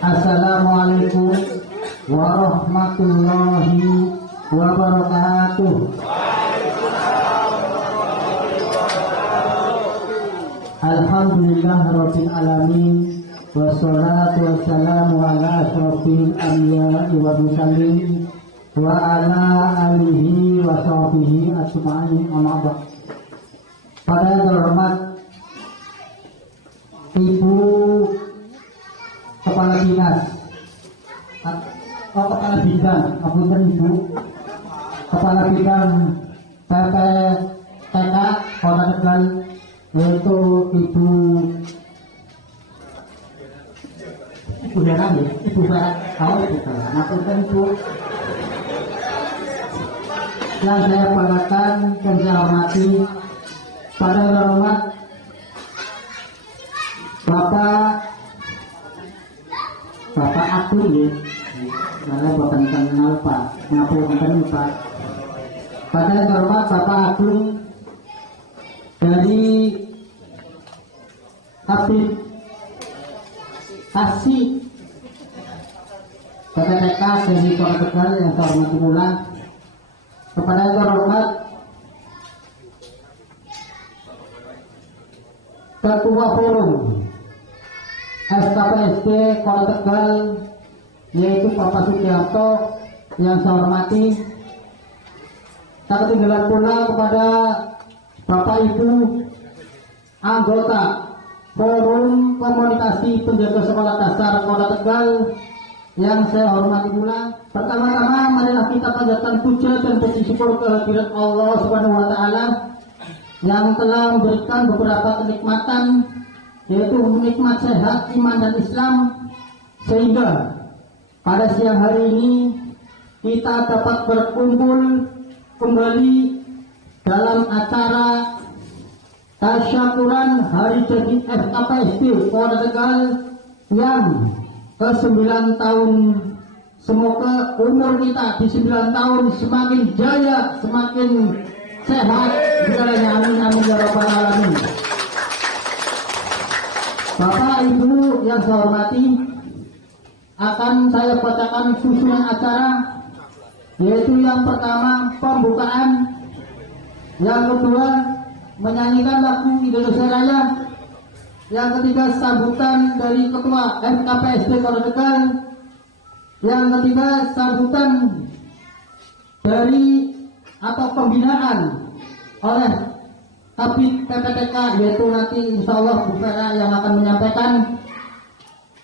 Assalamualaikum warahmatullahi wabarakatuh. Alhamdulillah rabbil alamin, wassalatu wassalamu ala asyrofil anbiya'i wa mursalin wa ala alihi wa sahbihi ajma'in, amma ba'd. Pada yang terhormat Ibu Kepala Dinas Kepala Bidang Ibu Kepala Bidang PPTK Kota Tegal, yaitu Ibu Heran, Ibu Barat Ibu yang saya banggakan dan saya hormati. Pada yang terhormat Bapak Agung ya, saya bukan kenal Pak, ngapain Pak. Pada yang terhormat Bapak Agung dari Habib Kasih PPTK dari Kota Tegal yang saya hormati pula. Kepada yang terhormat Ketua Forum SKPSD Kota Tegal, yaitu Bapak Sugiarto yang saya hormati. Tak ketinggalan pula kepada Bapak Ibu anggota Forum Komunikasi Penjaga Sekolah Dasar Kota Tegal yang saya hormati pula. Pertama-tama marilah kita panjatkan puja dan puji syukur kehadirat Allah Subhanahu wa taala yang telah memberikan beberapa kenikmatan, yaitu nikmat sehat, iman dan Islam, sehingga pada siang hari ini kita dapat berkumpul kembali dalam acara tasyakuran hari jadi FKPSD Kota Tegal yang ke-9 tahun. Semoga umur kita di 9 tahun semakin jaya, semakin sehat, segalanya, amin amin ya rabbal alamin. Bapak Ibu yang saya hormati, akan saya bacakan susunan acara, yaitu yang pertama pembukaan, yang kedua menyanyikan lagu Indonesia Raya, yang ketiga sambutan dari Ketua FKPSD Kota Tegal, yang ketiga sambutan dari atau pembinaan oleh Kabid PPTK, yaitu nanti insya Allah Bu Vera yang akan menyampaikan.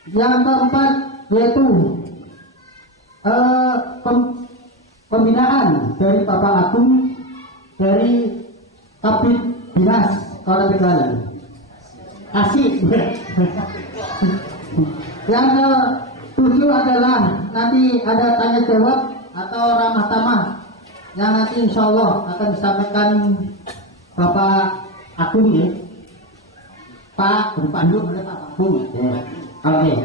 Yang keempat yaitu pembinaan dari Bapak Agung dari Kabid Dinas Kota Tegal. Asik. Yang 7 adalah nanti ada tanya jawab atau ramah tamah yang nanti insya Allah akan disampaikan Bapak Agung ya, Pak Pandu oleh Pak Agung. Oke.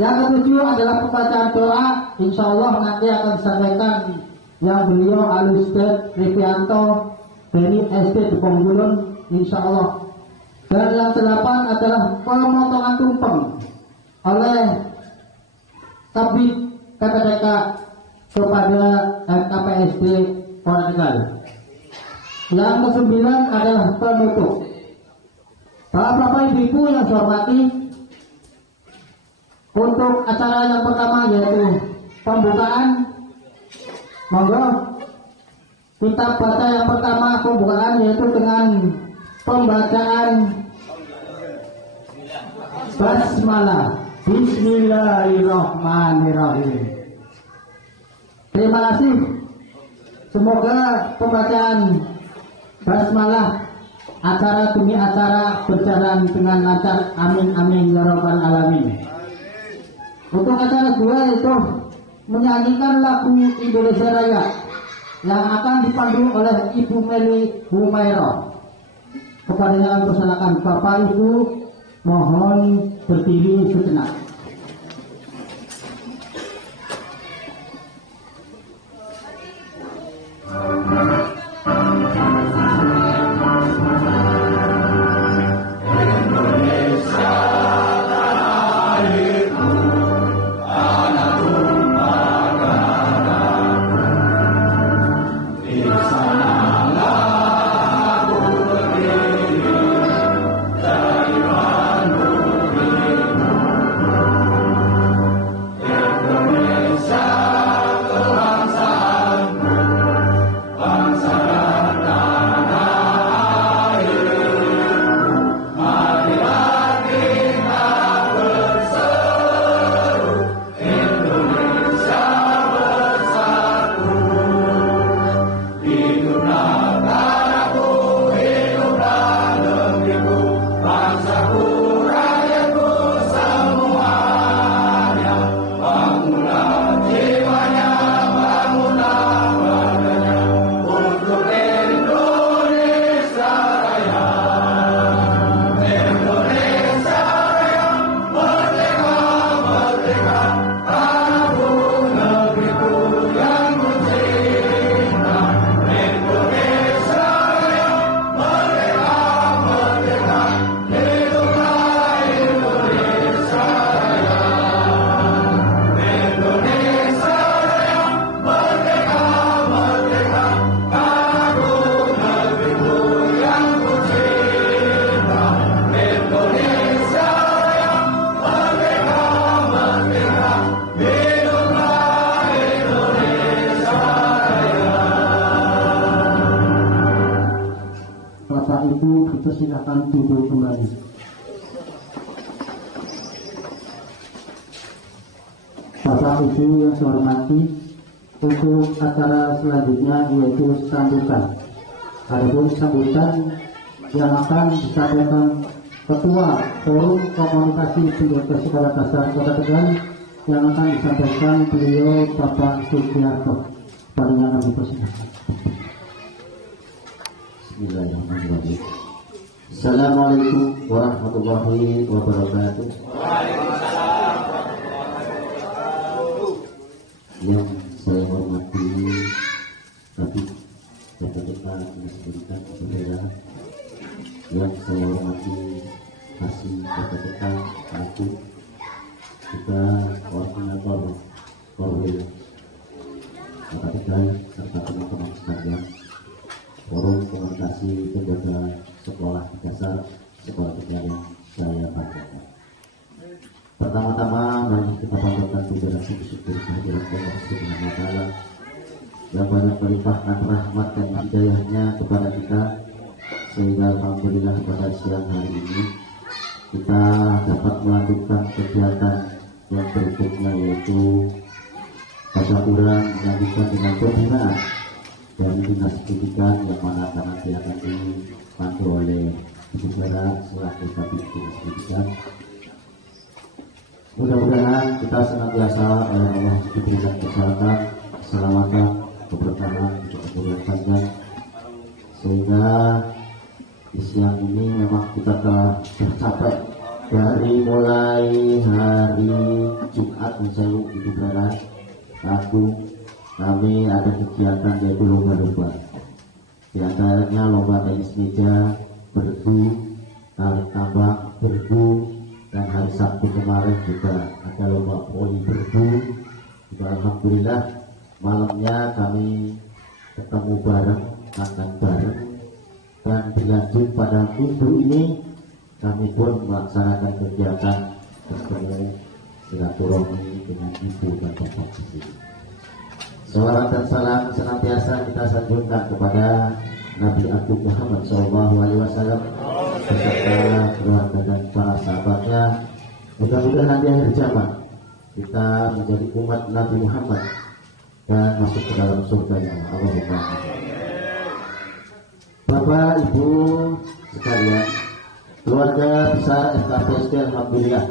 Yang ketujuh adalah pembacaan doa, insya Allah nanti akan disampaikan yang beliau Al-Ustaz Rifianto dari SD Depongulun, insya Allah. Dan yang 8 adalah pemotongan tumpeng oleh Kabid KPDK kepada KPSD Kota Tegal. Yang ke-9 adalah penutup. Bapak-bapak ibu-ibu yang saya hormati, untuk acara yang pertama yaitu pembukaan, monggo kita baca yang pertama pembukaan yaitu dengan pembacaan basmalah. Bismillahirrahmanirrahim. Terima kasih. Semoga pembacaan basmalah acara demi acara berjalan dengan lancar. Amin amin ya rabbal alamin. Untuk acara 2 itu menyanyikan lagu Indonesia Raya yang akan dipandu oleh Ibu Meli Humaira. Kepadanya persilakan Bapak Ibu mohon berdiri sejenak. Silakan duduk kembali. Bapak Ibu yang saya hormati, untuk acara selanjutnya yaitu sambutan. Adapun sambutan yang akan disampaikan Ketua Forum Komunikasi Pendidikan Sekolah Dasar Kota Tegal yang akan disampaikan beliau Bapak Sugiarto. Padanya kami persilakan. Bismillahirrahmanirrahim. Assalamualaikum warahmatullahi wabarakatuh. Yang saya hormati Kabid KPDK Pendidikan Saudara, yang saya hormati Kasih KPDK aku, juga koordinator Korwil KPDK serta teman-teman sekalian. Forum Komunikasi Penjaga Sekolah Dasar Sekolah Tegal yang saya banggakan. Pertama-tama mari kita panjatkan puja dan syukur kehadirat Allah Subhanahu wa Ta'ala yang banyak melimpahkan rahmat dan hidayahnya kepada kita, sehingga alhamdulillah pada siang hari ini kita dapat melanjutkan kegiatan yang berikutnya, yaitu tasyakuran melanjutkan dengan pembinaan dari dinas pendidikan yang mana nanti akan dipandu oleh Ibu Sarah selaku Kabid Dinas Pendidikan. Mudah-mudahan kita senantiasa oleh Allah diberikan kesehatan, keselamatan, keberkahan untuk kemudian panjang, sehingga di siang ini memang kita telah tercapai dari mulai hari Jumat Minggu itu beras Rabu kami ada kegiatan yaitu lomba-lomba, di antaranya lomba tenis meja, bergu, tarik tambang, bergu, dan hari Sabtu kemarin juga ada lomba voli bergu. Juga alhamdulillah malamnya kami ketemu bareng, makan bareng, dan berlanjut pada minggu ini kami pun melaksanakan kegiatan bertemu silaturahmi dengan ibu dan bapak di sini. Salawat dan salam senantiasa kita sanjungkan kepada Nabi Agung Muhammad SAW beserta keluarga dan para sahabatnya. Mudah-mudahan di akhir zaman kita menjadi umat Nabi Muhammad dan masuk ke dalam surganya. Allahumma amin. Bapak Ibu sekalian, keluarga besar FKPSD alhamdulillah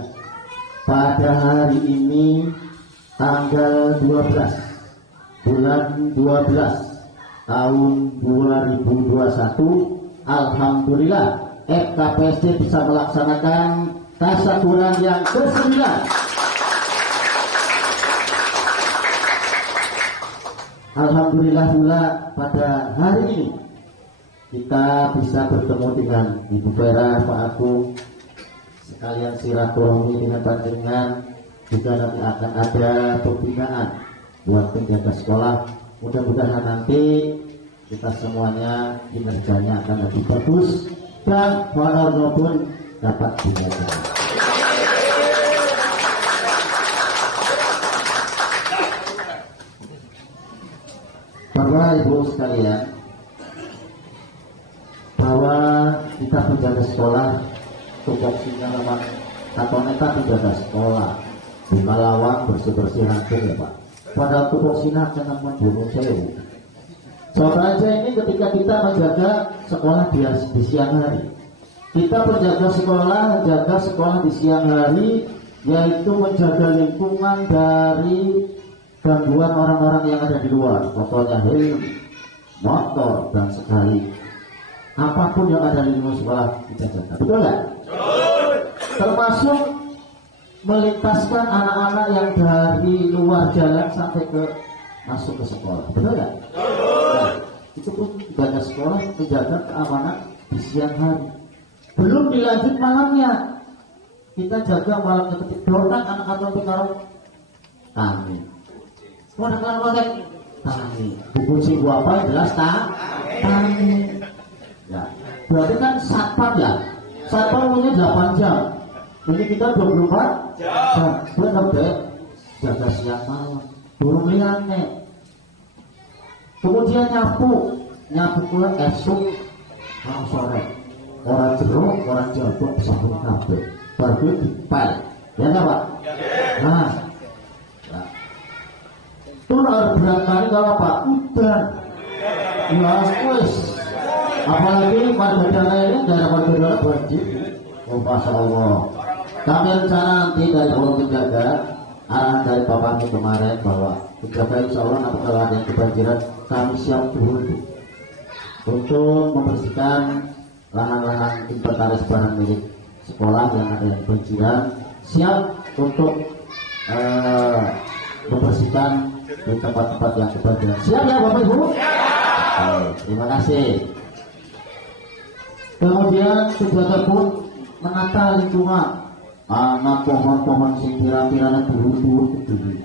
pada hari ini tanggal 12 bulan 12 tahun 2021, alhamdulillah FKPSD bisa melaksanakan tasyakuran yang ke-9. Alhamdulillah pula pada hari ini kita bisa bertemu dengan Ibu Vera, Pak Agung, sekalian silaturahmi dengan panjenengan. Juga nanti akan ada pembinaan buat penjaga sekolah. Mudah-mudahan nanti kita semuanya kinerjanya akan lebih bagus dan honornya pun dapat dijaga. Bapak Ibu sekalian, bahwa kita penjaga sekolah tupoksinya memang katoneta penjaga sekolah buka lawang bersih-bersih hancur ya Pak. Pada tupoksinya akan membunuh saya. Coba aja ini ketika kita menjaga sekolah di siang hari, kita menjaga sekolah di siang hari, yaitu menjaga lingkungan dari gangguan orang-orang yang ada di luar, contohnya helm, motor, dan sekali apapun yang ada di lingkungan sekolah kita jaga, betul nggak? Termasuk melintaskan anak-anak yang dari luar jalan sampai ke masuk ke sekolah, betul nggak? Nah, itu pun banyak sekolah menjaga keamanan di siang hari. Belum dilanjut malamnya, kita jaga malamnya ketika dorang anak-anak sekarang kami. Orang-orang kami. Buku sih gua apa jelas tak? Kami. Ya, berarti kan satpam ya. Satpam punya 8 jam. Ini kita 24 jam. Benar deh. Jaga siang malam. Burung liane. Kemudian nyapu pulang esok malam sore. Orang jeruk, orang jabut sambung kabel. Baru dipel. Ya enggak Pak? Nah. Ya. Itu harus berangkali kalau Pak udan. Ya wes. Apalagi pada daerah ini daerah banjir. Oh Masya Allah. Kami rencana nanti dari orang penjaga, arahan dari Bapak kemarin bahwa penjaga insya Allah nanti kalau ada yang kebanjiran kami siap turun untuk membersihkan lahan-lahan inventaris barang milik sekolah yang ada yang kebanjiran, siap untuk membersihkan di tempat-tempat yang kebanjiran. Siap ya Bapak Ibu? Terima kasih. Kemudian penjaga pun menata lingkungan, anak pohon-pohon sing pirang-pirang dulu gitu,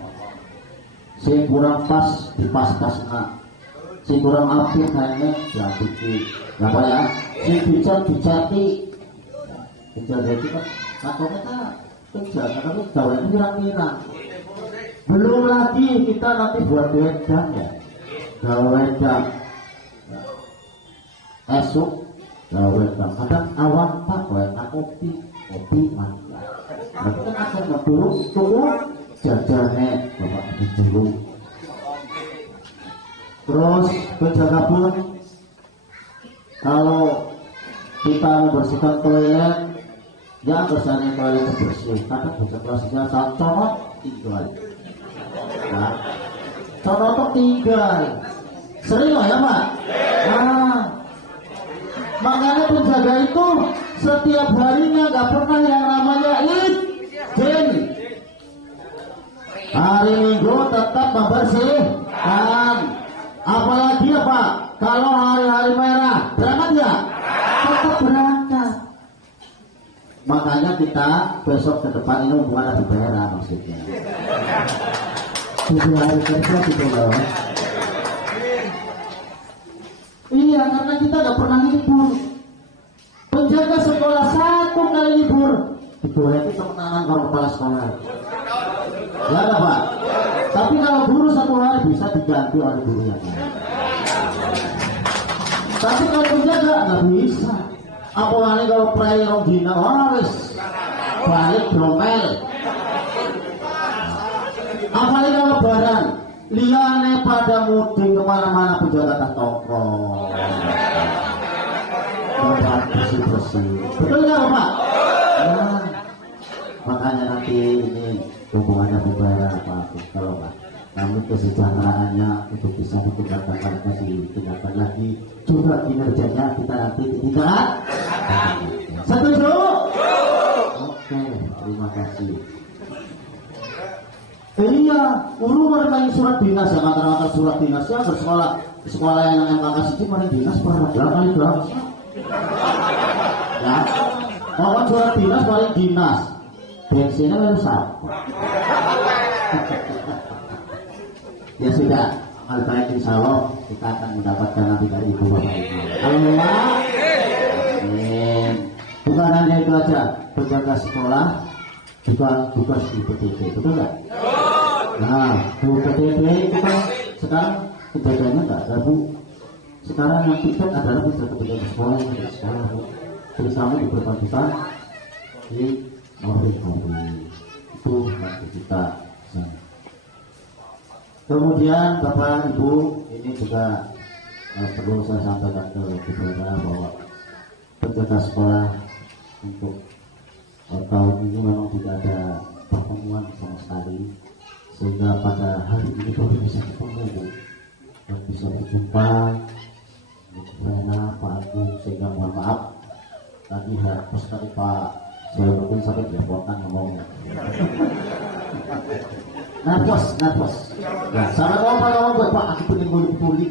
sing kurang pas dipastasna, sing kurang apik kayaknya ya gitu, apa ya, sing dicati, penjaga itu kan, katanya penjaga tapi gawain pirang-pirang. Belum lagi kita nanti buat wedang ya, wedang, esok. Kadang awam Pak, kopi mantap. Berarti kan akan ngeburuk tuh jajane Bapak dulu. Terus penjaga pun kalau kita membersihkan toilet yang kesannya toilet bersih, kadang bisa kelasnya saat conot tinggal. Nah, conot tinggal. Sering loh ya Pak? Nah, makanya penjaga itu setiap harinya nggak pernah yang namanya izin. Hari Minggu tetap membersihkan. Apalagi ya Pak, kalau hari-hari merah berangkat ya? Tetap berangkat. Makanya kita besok ke depan ini bukan ada daerah maksudnya. 7 hari kerja gitu loh. Iya, karena kita nggak pernah libur. Penjaga sekolah 1 kali libur. Itu kemenangan kalau kepala sekolah. Ya ada Pak. Tapi kalau guru 1 hari bisa diganti oleh guru yang lain. Tapi kalau penjaga nggak bisa. Apalagi kalau perayaan Rongina, wis balik bromel. Apalagi kalau lebaran, liane pada mudik kemana-mana penjaga tak tongkrong. Buat bersih-bersih. Betul nggak Pak? Nah, makanya nanti ini hubungannya berbeda Pak. Kalau Pak, namun kesejahteraannya itu bisa ditingkatkan ditingkatkan lagi, juga kinerjanya kita nanti ditingkat. Setuju? Oke, terima kasih. Iya, ulu main surat dinas ya, kata-kata surat dinas ya sekolah yang MKS itu main dinas pernah kali berapa? Ya, kalau surat dinas paling dinas, bensinnya harus apa? Ya sudah, hal baik insya Allah kita akan mendapatkan nanti dari ibu bapak ibu. Alhamdulillah. Bukan hanya itu aja, penjaga sekolah juga tugas di PTB, betul nggak? Nah, di PTB itu kan sekarang penjaganya nggak ada Bu. Sekarang yang tidak adalah penjaga sekolah yang ada sekolah Bu. Bersama di berpatusan di Norway itu nanti kita. Kemudian Bapak Ibu ini juga perlu saya sampaikan ke saudara bahwa penjaga sekolah untuk tahun ini memang tidak ada pertemuan sama sekali, sehingga pada hari ini baru bisa ketemu dan bisa berjumpa Rena, Pak Agung, sehingga mohon maaf tadi harus tadi Pak saya mungkin sampai dilaporkan ngomongnya. Nervous. Nah, sama ngomong Bapak, aku pengen ngulik.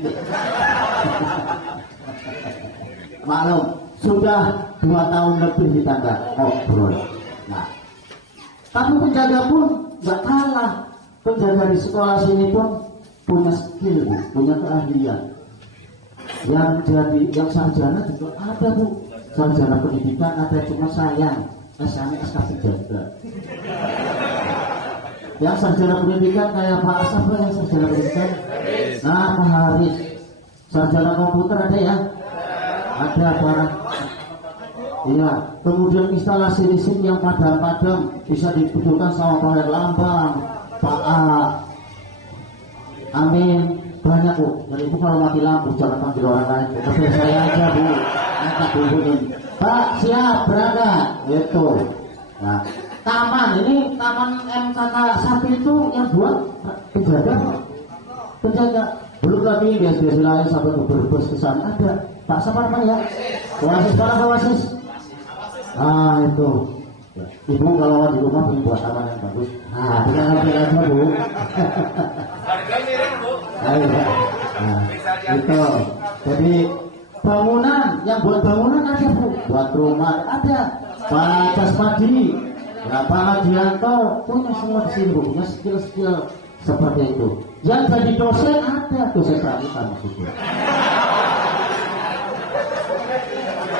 Maklum, sudah 2 tahun lebih kita nggak ngobrol. Nah, tapi penjaga pun nggak kalah. Penjaga di sekolah sini pun punya skill, Bu, punya keahlian. Yang sarjana juga ada Bu, sarjana pendidikan ada, cuma sayang SMSK penjaga. Yang sarjana pendidikan kayak Pak Asaf yang sarjana pendidikan. Nah, Pak Haris, sarjana komputer ada ya? Ada barang. Iya, kemudian instalasi listrik yang padam-padam bisa dibutuhkan sama Pak Herlambang, Pak A. Amin, banyak Bu. Jadi itu kalau mati lampu jangan panggil orang lain. Tapi saya aja Bu, angkat hubungin. Pak siap berangkat, gitu. Nah, taman ini taman MKK 1 itu yang buat penjaga. Belum lagi biasa lain sampai ke Brebes ke sana ada. Pak siapa namanya ya? Wasis para wasis. Ah itu. Ya. Ibu kalau di rumah punya buat taman yang bagus. Nah, kita ngerti aja Bu. Harga miring Bu. Ayo, nah, itu. Jadi bangunan yang buat bangunan ada Bu, buat rumah ada. Pak Jasmadi, ya, Pak Adianto punya semua di sini Bu, punya skill-skill seperti itu. Yang jadi dosen ada, dosen pramuka maksudnya.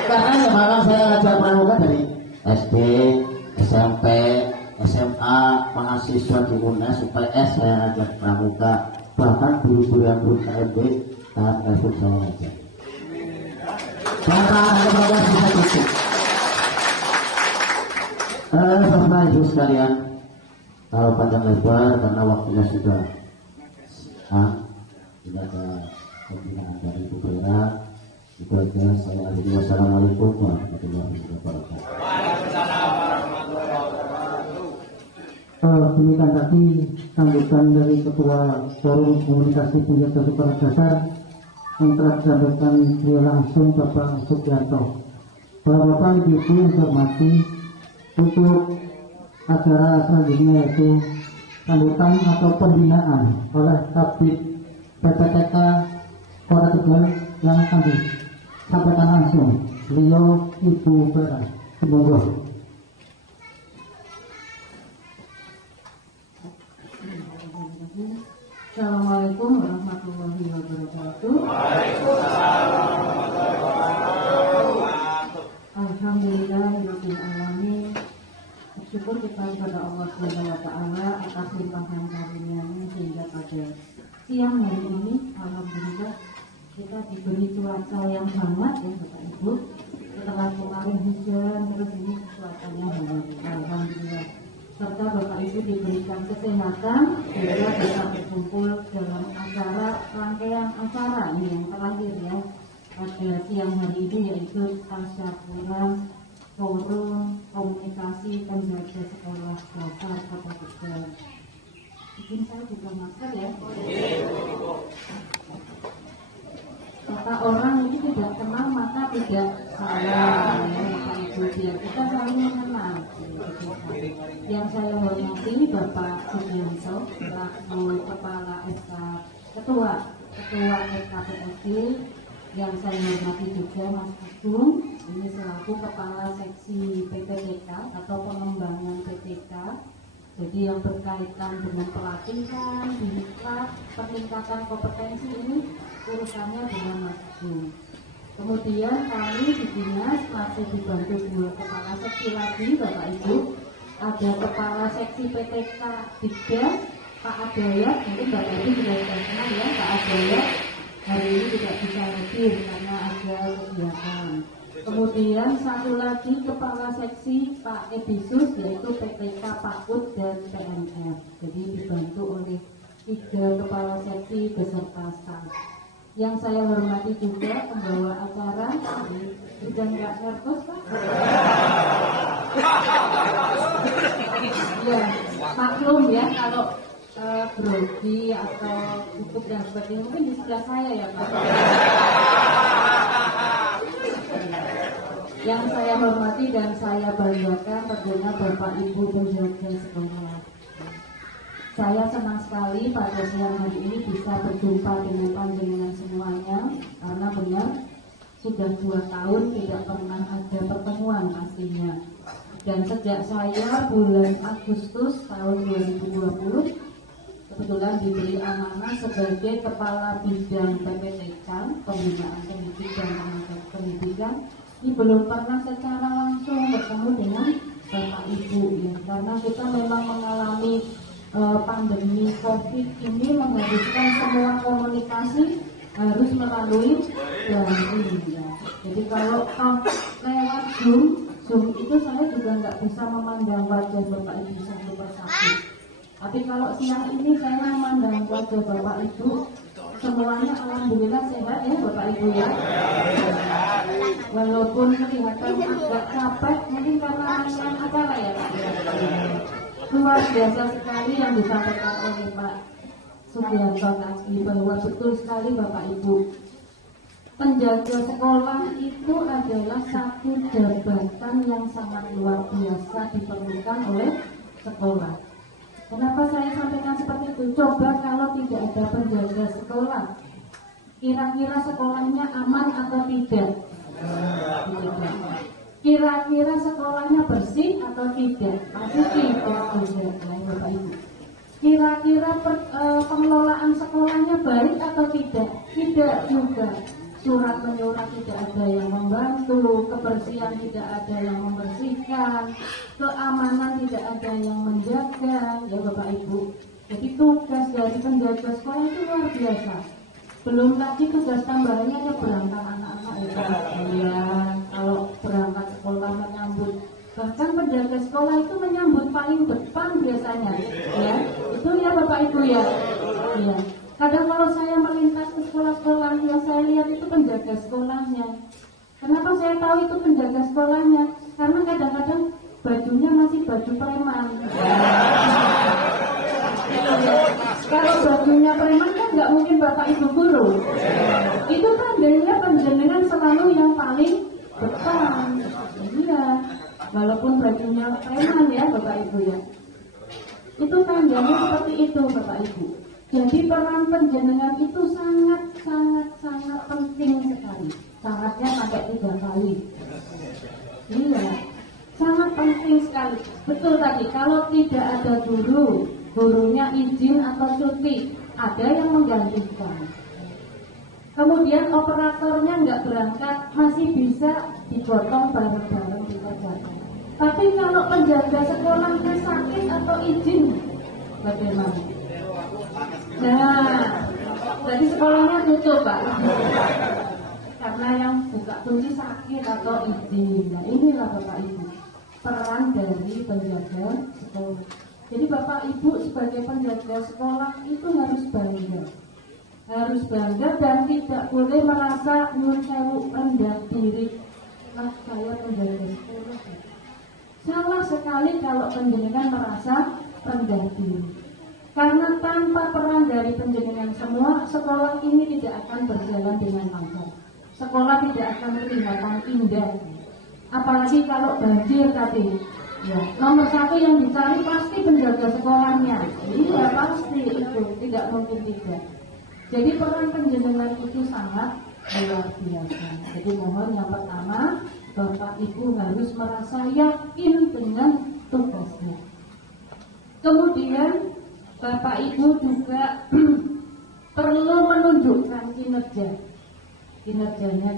Karena memang saya ngajar pramuka dari SD, SMP, SMA, mahasiswa di UNES, UPS saya ngajar pramuka, bahkan guru-guru yang guru KMB tahap level saya ngajar. Bapak Ibu sekalian, kalau panjang lebar karena waktunya sudah tidak ada pembinaan dari Ibu Bera, Itu aja saya akhiri. Wassalamualaikum warahmatullahi wabarakatuh. Demikian tadi sambutan dari Ketua Forum Komunikasi Penjaga Sekolah Dasar yang telah disampaikan beliau langsung Bapak Sugiarto. Bapak Ibu yang saya hormati, untuk acara selanjutnya yaitu sambutan atau pembinaan oleh Kabid PPTK Kota Tegal yang akan disampaikan langsung beliau Ibu Vera. Semoga. Assalamualaikum warahmatullahi wabarakatuh. Alhamdulillahirabbil alamin. Bersyukur kita kepada Allah Subhanahu wa taala atas limpahan karunia-Nya sehingga pada siang hari ini alhamdulillah kita diberi cuaca yang hangat ya Bapak Ibu. Setelah kemarin hujan terus ini cuacanya hangat. Alhamdulillah. Serta Bapak Ibu diberikan kesehatan sehingga bisa berkumpul dalam acara rangkaian acara ini yang terakhir ya pada siang hari ini yaitu Tasyakuran Forum Komunikasi Penjaga Sekolah Dasar Kota Tegal. Mungkin saya juga masker ya. Kata orang itu tidak kenal maka tidak salah ya Bapak Ibu biar kita saling mengenal. Yang saya hormati Bapak Sugiarto selaku Kepala SK Ketua SKPSD, yang saya hormati juga Mas Agung ini selaku Kepala Seksi PPTK atau pengembangan PTK. Jadi yang berkaitan dengan pelatihan, diklat, peningkatan kompetensi ini urusannya dengan Mas Agung. Kemudian kami di dinas masih dibantu 2 kepala seksi lagi Bapak Ibu. Ada kepala seksi PTK Dikdas Pak Adayat, mungkin Bapak Ibu sudah kenal ya Pak Adayat. Hari ini tidak bisa hadir karena ada kegiatan. Kemudian satu lagi kepala seksi Pak Edisus yaitu PTK Pakut dan PNF. Jadi dibantu oleh 3 kepala seksi beserta staf. Yang saya hormati juga pembawa acara sudah nggak nervous Pak? Ya maklum ya kalau grogi atau cukup dan sebagainya mungkin di sebelah saya ya Pak. Yang saya hormati dan saya banggakan tentunya Bapak Ibu penjaga sekolah. Saya senang sekali pada siang hari ini bisa berjumpa dengan panjenengan semuanya karena benar sudah 2 tahun tidak pernah ada pertemuan pastinya. Dan sejak saya bulan Agustus tahun 2020 kebetulan diberi amanah sebagai Kepala Bidang PPTK Pembinaan Pendidik dan Tenaga Pendidikan, ini belum pernah secara langsung bertemu dengan Bapak Ibu ya, karena kita memang mengalami pandemi COVID ini mengharuskan semua komunikasi harus melalui daring ya. Jadi kalau lewat Zoom itu saya juga nggak bisa memandang wajah Bapak Ibu satu persatu. Tapi kalau siang ini saya memandang wajah Bapak Ibu semuanya alhamdulillah sehat ya Bapak Ibu ya. Walaupun kelihatan agak capek mungkin karena rangkaian acara ya Pak. Luar biasa sekali yang disampaikan oleh Pak Sugiarto tadi bahwa betul sekali Bapak Ibu, penjaga sekolah itu adalah satu jabatan yang sangat luar biasa diperlukan oleh sekolah. Kenapa saya sampaikan seperti itu? Coba kalau tidak ada penjaga sekolah, kira-kira sekolahnya aman atau tidak? Kira-kira sekolahnya bersih atau tidak? Pasti tidak juga, ya Bapak Ibu. Kira-kira pengelolaan sekolahnya baik atau tidak? Tidak juga. Surat menyurat tidak ada yang membantu, kebersihan tidak ada yang membersihkan, keamanan tidak ada yang menjaga, ya Bapak Ibu. Jadi tugas dari penjaga sekolah itu luar biasa. Belum lagi tugas tambahannya nyeberangkan anak-anak ya. Kalau berangkat sekolah menyambut, bahkan penjaga sekolah itu menyambut paling depan biasanya, ya. Itu ya Bapak Ibu ya. Iya. Kadang kalau saya melintas ke sekolah-sekolah yang saya lihat itu penjaga sekolahnya. Kenapa saya tahu itu penjaga sekolahnya? Karena kadang-kadang bajunya masih baju preman. Kalau bajunya preman kan nggak mungkin bapak ibu guru. Itu tandanya panjenengan selalu yang paling depan. Iya, walaupun bajunya preman ya bapak ibu ya. Itu tandanya seperti itu bapak ibu. Jadi peran panjenengan itu sangat penting sekali. Sangatnya sampai 3 kali. Iya, sangat penting sekali. Betul tadi, kalau tidak ada guru, gurunya izin atau cuti, ada yang menggantikan. Kemudian operatornya nggak berangkat, masih bisa digotong bareng-bareng dikerjakan. Tapi kalau penjaga sekolahnya sakit atau izin, bagaimana? Nah, jadi sekolahnya tutup Pak. Karena yang buka kunci sakit atau izin. Nah inilah Bapak Ibu peran dari penjaga sekolah. Jadi Bapak Ibu sebagai penjaga sekolah itu harus bangga dan tidak boleh merasa nyun sewu rendah diri. Nah saya penjaga sekolah. Salah sekali kalau penjenengan merasa rendah diri. Karena tanpa peran dari penjenengan semua, sekolah ini tidak akan berjalan dengan lancar. Sekolah tidak akan kelihatan indah. Apalagi kalau banjir tadi. Ya, nomor 1 yang dicari pasti penjaga sekolahnya. Iya pasti itu, tidak mungkin tidak. Jadi peran penjenengan itu sangat luar biasa. Jadi mohon yang pertama, Bapak Ibu harus merasa yakin dengan tugasnya. Kemudian Bapak Ibu juga perlu menunjukkan kinerjanya.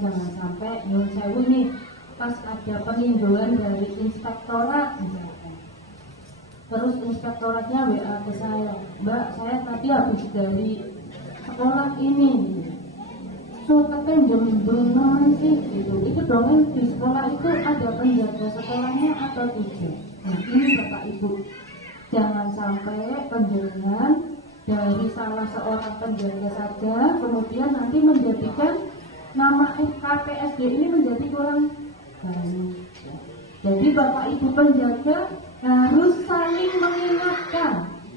Jangan sampai nyun sewu nih pas ada peninjauan dari inspektorat misalkan. Terus inspektoratnya WA ke saya, Mbak saya tadi habis dari sekolah ini jam berapa sih gitu. Itu dong di sekolah itu ada penjaga sekolahnya atau tidak. Nah ini Bapak Ibu, jangan sampai penjenengan dari salah seorang penjaga saja kemudian nanti menjadikan nama KPSD ini menjadi kurang baik. Jadi Bapak Ibu penjaga harus saling mengingatkan.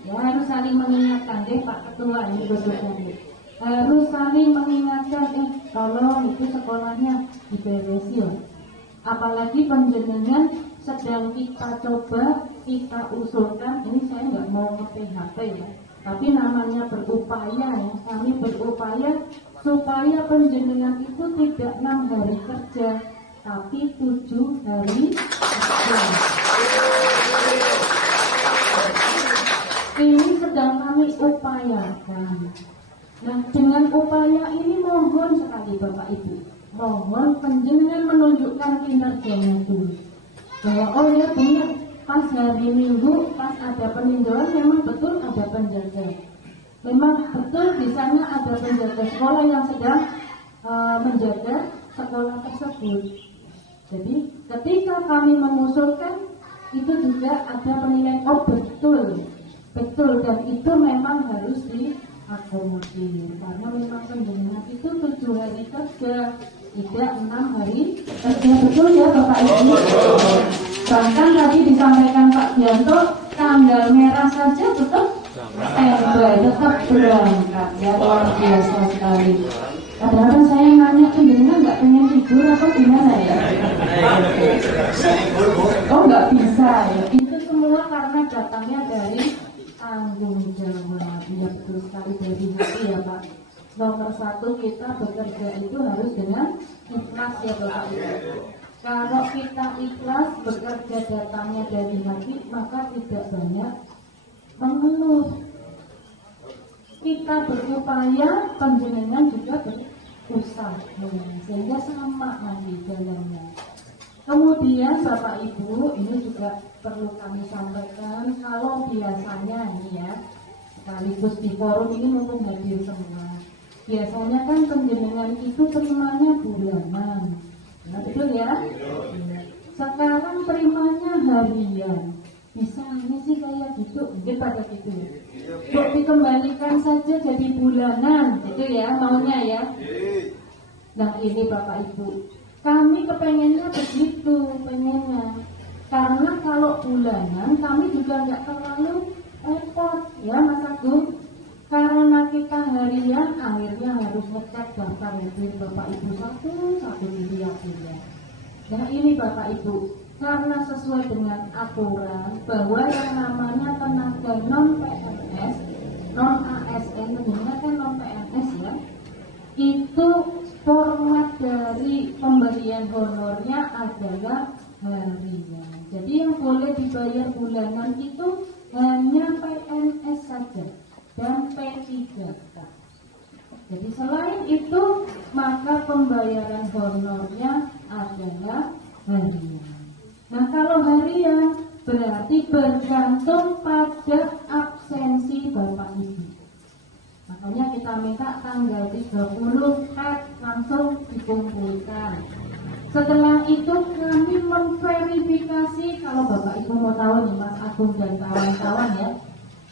Ya harus saling mengingatkan deh Pak Ketua ini betul-betul. Harus saling mengingatkan kalau itu sekolahnya diberesi ya. Apalagi penjenengan sedang kita coba, kita usulkan, ini saya nggak mau nge-PHP ya, tapi namanya berupaya ya, kami berupaya supaya penjenengan itu tidak 6 hari kerja, tapi 7 hari kerja. Ini sedang kami upayakan. Nah dengan upaya ini mohon sekali Bapak Ibu, mohon penjenengan menunjukkan kinerjanya dulu. Bahwa oh ya benar, pas hari Minggu, pas ada peninjauan memang betul ada penjaga. Memang betul di sana ada penjaga sekolah yang sedang menjaga sekolah tersebut. Jadi ketika kami mengusulkan itu juga ada penilaian oh betul dan itu memang harus diakomodir karena memang penjenengan itu 7 hari kerja tidak 6 hari kerja, betul ya Bapak Ibu. Bahkan tadi disampaikan Pak Dianto tanggal merah saja tetap standby, tetap berangkat ya, luar biasa sekali. Kadang-kadang saya nanya penjenengan nggak pengen tidur atau gimana ya? Oh nggak bisa ya, itu semua karena datangnya dari tanggung jawab. Ya betul sekali, dari hati ya Pak. Nomor 1 kita bekerja itu harus dengan ikhlas ya Bapak Ibu. Kalau kita ikhlas bekerja datangnya dari hati, maka tidak banyak mengeluh. Kita berupaya, penjenengan juga berusaha, sehingga sama nanti jalannya. Kemudian Bapak Ibu, ini juga perlu kami sampaikan, kalau biasanya ini ya, sekaligus di forum ini mumpung hadir semua. Biasanya kan penjenengan itu terimanya bulanan, nah betul ya? Sekarang terimanya harian. Misalnya sih kayak gitu, mungkin pada gitu ya. Kok dikembalikan saja jadi bulanan, gitu ya maunya ya. Nah ini Bapak Ibu, kami kepengennya begitu, pengennya. Karena kalau bulanan kami juga nggak terlalu repot ya Mas Agung. Karena kita harian akhirnya harus ngecek daftar rekening Bapak Ibu satu dilihat ya. Nah ini Bapak Ibu, karena sesuai dengan aturan bahwa yang namanya tenaga non PNS, non ASN, menggunakan non PNS ya, itu format dari pemberian honornya adalah harian. Jadi yang boleh dibayar bulanan itu hanya PNS saja dan P3K. Jadi selain itu maka pembayaran honornya adalah harian. Nah kalau harian berarti bergantung pada absensi Bapak Ibu. Makanya kita minta tanggal 30 langsung dikumpulkan. Setelah itu kami memverifikasi, kalau Bapak Ibu mau tahu nih Mas Agung dan kawan-kawan ya,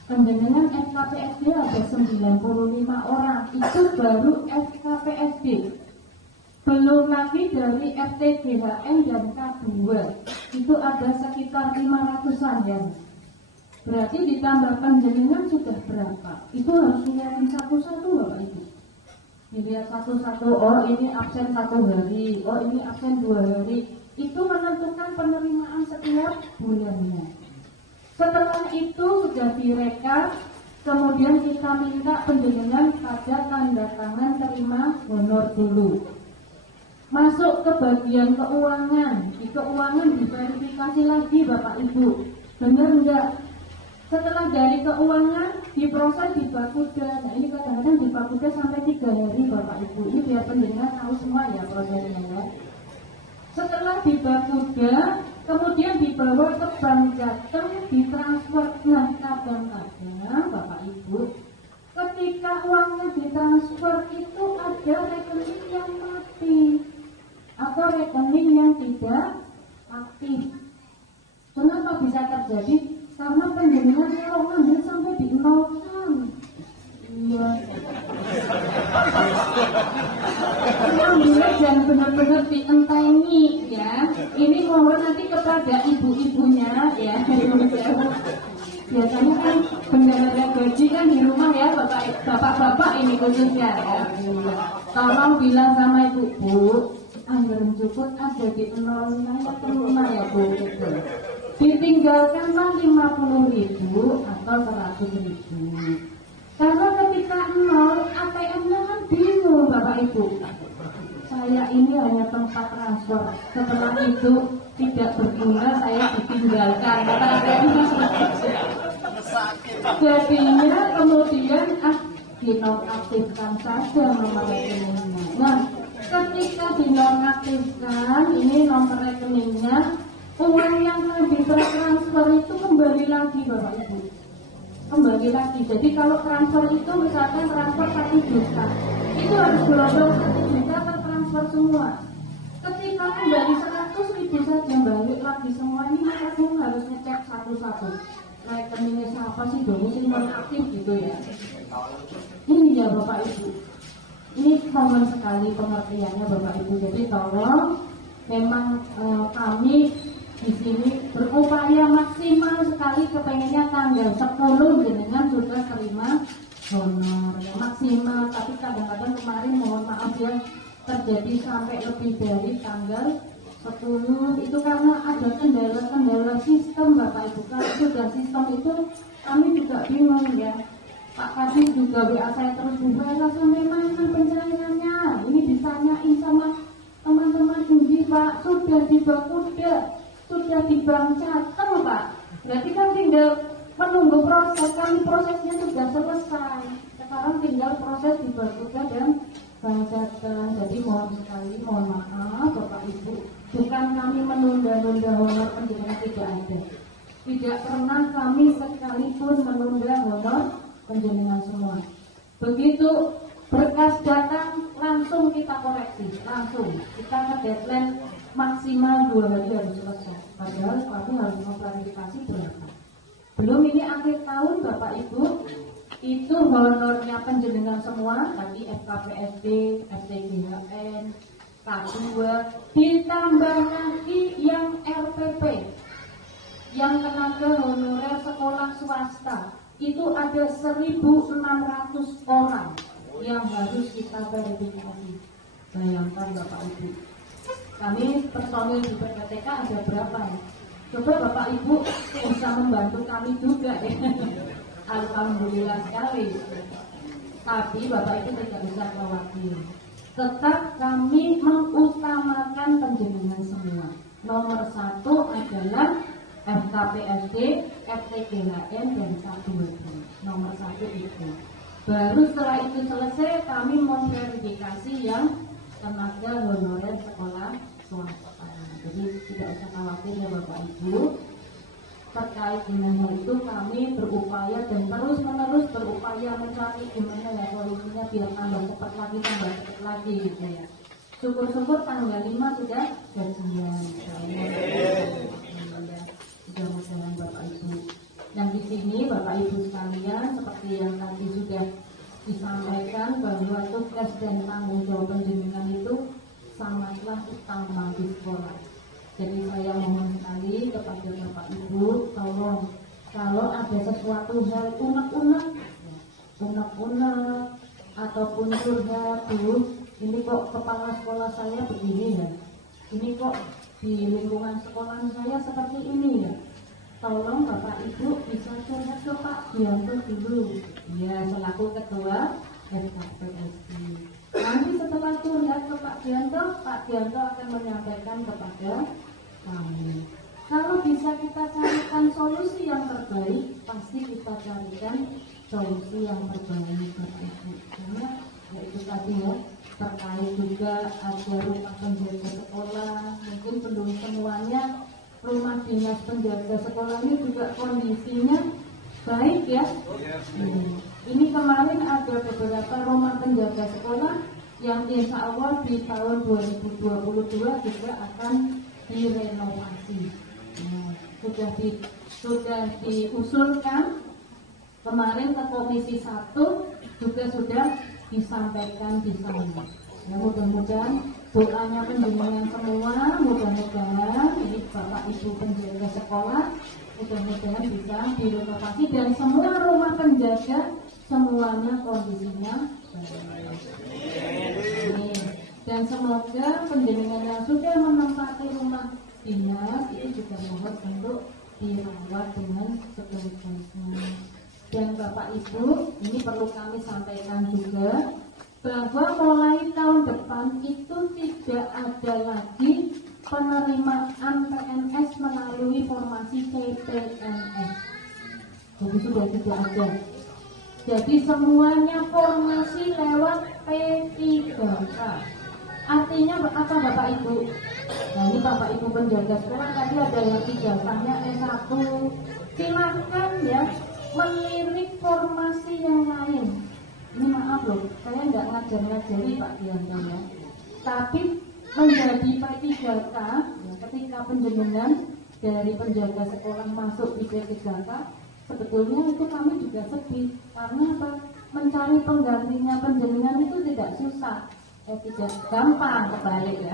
penjenengan FKPSD ada 95 orang, itu baru FKPSD. Belum lagi dari FTGHN dan K2, itu ada sekitar 500-an ya. Berarti ditambah penjenengan sudah berapa? Itu harus dilihatin satu-satu Bapak Ibu. Dilihat satu-satu, oh ini absen 1 hari, oh ini absen 2 hari. Itu menentukan penerimaan setiap bulannya. Setelah itu sudah direkap, kemudian kita minta penjenengan pada tanda tangan terima honor dulu. Masuk ke bagian keuangan, di keuangan diverifikasi lagi Bapak Ibu, benar enggak? Setelah dari keuangan diproses di Bakuda. Nah ini kadang-kadang di Bakuda sampai 3 hari Bapak Ibu. Ini biar pendengar tahu semua ya prosesnya ya. Setelah di Bakuda, kemudian dibawa ke Bank Jateng, ditransfer. Nah kadang-kadang Bapak Ibu, ketika uangnya ditransfer itu ada rekening yang mati atau rekening yang tidak aktif. Kenapa bisa terjadi? Karena penjenengan kalau ngambil sampai dinolkan. Iya. Ngambilnya jangan benar-benar dientengi ya. Ini mohon nanti kepada ibu-ibunya ya. Biasanya kan bendahara gaji kan di rumah ya bapak-bapak ini khususnya ya. Tolong bilang sama ibu, Bu, anggaran cukup ada di nolnya ke rumah ya Bu. Gitu. Ditinggalkanlah 50.000 atau 100.000. Karena ketika nol, ATM-nya kan bingung Bapak Ibu. Saya ini hanya tempat transfer. Setelah itu tidak berguna, saya ditinggalkan. Kata ATM-nya jadinya kemudian dinonaktifkan saja nomor rekeningnya. Nah, ketika dinonaktifkan, ini nomor rekeningnya, uang yang ditransfer itu kembali lagi Bapak Ibu, kembali lagi. Jadi kalau transfer itu misalkan transfer 1 juta, itu harus berobong 1 juta tertransfer semua. Ketika kembali 100.000 saja balik lagi semua, ini maka harus ngecek satu-satu. Rekeningnya siapa sih dong, sih non-aktif gitu ya. Ini ya Bapak Ibu, ini mohon sekali pengertiannya Bapak Ibu. Jadi tolong memang kami di sini berupaya maksimal sekali, kepengennya tanggal 10 jenengan sudah terima honor ya, maksimal. Tapi kadang-kadang kemarin mohon maaf ya terjadi sampai lebih dari tanggal 10 itu karena ada kendala-kendala sistem Bapak Ibu. Kalau sudah sistem itu kami juga bingung ya. Pak Kadis juga WA saya terus, Bu Vera sampai mana pencairannya? Ini ditanyain sama teman-teman ini Pak, sudah di Bakuda, sudah di Bank Jateng Pak. Berarti kan tinggal menunggu proses, kami prosesnya sudah selesai. Sekarang tinggal proses di Bakuda dan Bank Jateng. Jadi mohon sekali, mohon maaf Bapak Ibu, bukan kami menunda-nunda honor penjenengan, tidak ada. Tidak pernah kami sekalipun menunda honor penjenengan semua. Begitu berkas datang langsung kita koreksi, langsung kita ke deadline maksimal 2 hari harus selesai. Padahal kami harus memklarifikasi berapa. Belum ini akhir tahun Bapak Ibu, itu honornya penjenengan semua, tadi FKPSD, FTGHN, K2, ditambah lagi yang RPP, yang tenaga honorer sekolah swasta, itu ada 1.600 orang yang harus kita verifikasi. Bayangkan Bapak Ibu, kami personil di PPTK ada berapa ya? Coba Bapak Ibu bisa membantu kami juga ya. Alhamdulillah sekali. Tapi Bapak Ibu tidak bisa khawatir. Tetap kami mengutamakan penjenengan semua. Nomor 1 adalah FKPSD, FTGHN, dan K2. Nomor 1 itu. Baru setelah itu selesai, kami memverifikasi yang tenaga honorer sekolah swasta. Jadi tidak usah khawatir ya Bapak Ibu. Terkait dengan hal itu kami berupaya dan terus menerus berupaya mencari gimana ya solusinya biar tambah cepat lagi gitu ya. Syukur-syukur tanggal 5 sudah gajian. Mudah-mudahan Bapak Ibu. Yang di sini Bapak Ibu sekalian, seperti yang tadi sudah disampaikan bahwa tugas dan tanggung jawab penjenengan itu sangatlah utama di sekolah. Jadi saya mohon sekali kepada Bapak Ibu, tolong kalau ada sesuatu hal unek-unek ataupun curhat, ini kok kepala sekolah saya begini ya, ini kok di lingkungan sekolah saya seperti ini ya, tolong Bapak Ibu bisa curhat ke Pak Dianto dulu ya, selaku ketua FKPSD. Nanti setelah curhat ke Pak Dianto akan menyampaikan kepada kami. Kalau bisa kita carikan solusi yang terbaik, pasti kita carikan solusi yang terbaik Bapak Ibu. Karena ya itu tadi ya, terkait juga ada rumah penjaga sekolah, mungkin belum semuanya rumah dinas penjaga sekolah ini juga kondisinya baik ya. Ini kemarin ada beberapa rumah penjaga sekolah yang insya Allah di tahun 2022 juga akan direnovasi. Sudah diusulkan kemarin ke Komisi 1 juga sudah disampaikan di sana. Ya, mudah-mudahan doanya penjenengan semua, mudah-mudahan ini Bapak Ibu penjaga sekolah, mudah-mudahan bisa direnovasi dan semua rumah penjaga semuanya kondisinya baik. Dan semoga penjenengan yang sudah menempati rumah dinas itu juga mohon untuk dirawat dengan sebaik-baiknya. Dan Bapak Ibu, ini perlu kami sampaikan juga bahwa mulai tahun depan itu tidak ada lagi penerimaan PNS melalui formasi PPNS. Jadi sudah tidak ada. Jadi semuanya formasi lewat P3K. Artinya apa Bapak Ibu? Nah ini Bapak Ibu penjaga sekolah tadi ada yang ijazahnya S1. Silahkan ya melirik formasi yang lain. Ini maaf loh, saya nggak ngajar-ngajari Pak Dianto ya. Tapi menjadi P3K ya, ketika penjenengan dari penjaga sekolah masuk di P3K, sebetulnya itu kami juga sedih. Karena apa? Mencari penggantinya penjenengan itu tidak susah. Tidak gampang kebalik ya,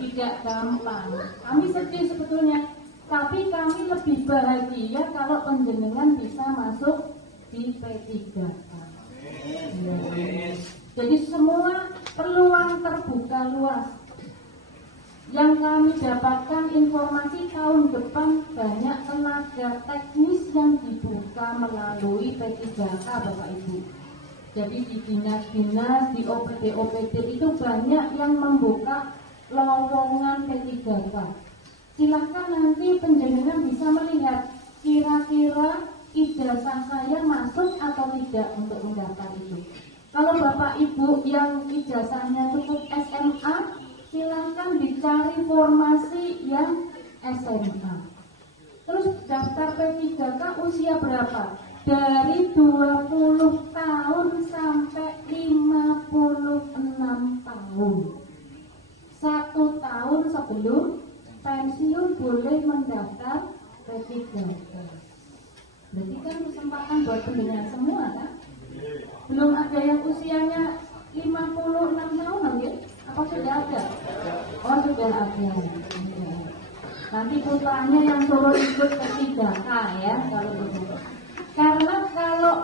tidak gampang. Kami sedih sebetulnya, tapi kami lebih bahagia kalau penjenengan bisa masuk di P3K. Ya. Jadi semua peluang terbuka luas. Yang kami dapatkan informasi tahun depan banyak tenaga teknis yang dibuka melalui P3K Bapak Ibu. Jadi di dinas-dinas, di OPD-OPD itu banyak yang membuka lowongan P3K. Silahkan nanti penjenengan bisa melihat kira-kira ijazah saya masuk atau tidak untuk mendaftar itu. Kalau Bapak Ibu yang ijazahnya cukup SMA, silahkan dicari formasi yang SMA. Terus daftar P3K usia berapa? Dari 20 tahun sampai 56 tahun. 1 tahun sebelum pensiun boleh mendaftar P3K. pendengar semua kan? Belum ada yang usianya 56 tahun ya? Apa sudah ada? Oh sudah ada. Nanti putranya yang suruh ikut ke 3K ya kalau begitu. Karena kalau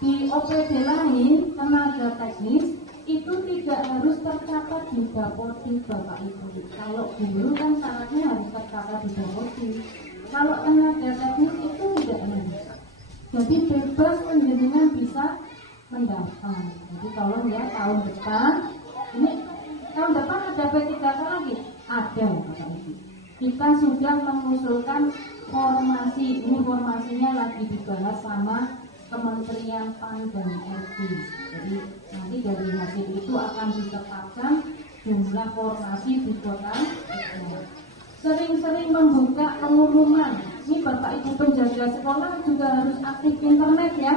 di OPD lain tenaga teknis itu tidak harus tercatat di Bapodi Bapak Ibu. Kalau dulu kan syaratnya harus tercatat di Bapodi. Kalau tenaga teknis itu tidak harus. Jadi bebas penjenengan bisa mendaftar. Jadi tolong ya tahun depan, ini tahun depan ada P3K lagi? Ada Bapak Ibu. Kita sudah mengusulkan formasi, ini formasinya lagi dibahas sama Kementerian PAN dan RB. Jadi nanti dari hasil itu akan ditetapkan jumlah formasi di kota. Sering-sering membuka pengumuman. Ini Bapak Ibu penjaga sekolah juga harus aktif internet ya.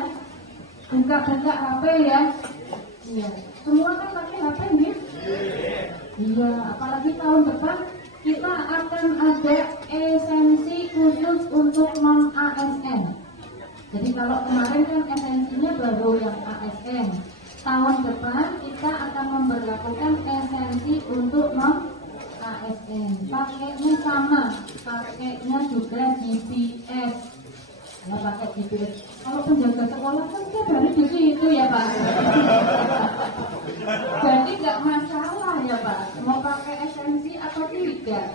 Buka-buka HP ya. Iya. Semua kan pakai HP nih. Iya. Apalagi tahun depan kita akan ada esensi khusus untuk non ASN. Jadi kalau kemarin kan esensinya baru yang ASN. Tahun depan kita akan memberlakukan esensi untuk non ASN. Pakainya sama, pakainya juga GPS. Ya pakai GPS. Kalau penjaga sekolah kan kita dari di situ ya Pak. Jadi nggak masalah ya Pak. Mau pakai esensi atau tidak?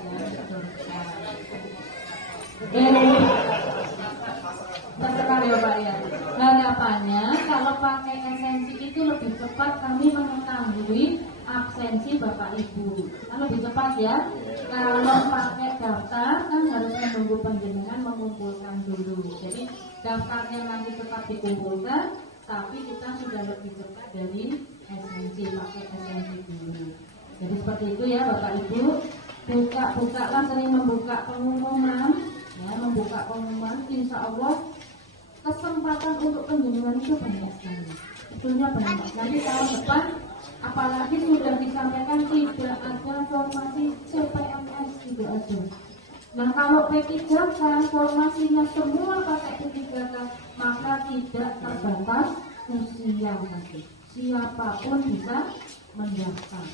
Terserah ya Pak ya. Harapannya kalau pakai esensi itu lebih cepat kami mengetahui absensi Bapak Ibu. Kan lebih cepat ya. Kalau pakai daftar kan harus menunggu penjenengan mengumpulkan dulu. Jadi daftarnya nanti tetap dikumpulkan, tapi kita sudah lebih cepat dari esensi, pakai esensi dulu. Jadi seperti itu ya Bapak Ibu. Buka-bukalah, sering membuka pengumuman. Ya, membuka pengumuman, insya Allah kesempatan untuk penjenengan itu banyak sekali. Sebetulnya banyak. Nanti tahun depan, apalagi sudah disampaikan tidak ada formasi CPNS, tidak ada. Nah kalau P3K formasinya semua pakai P3K, maka tidak terbatas usia nanti. Siapapun bisa mendaftar.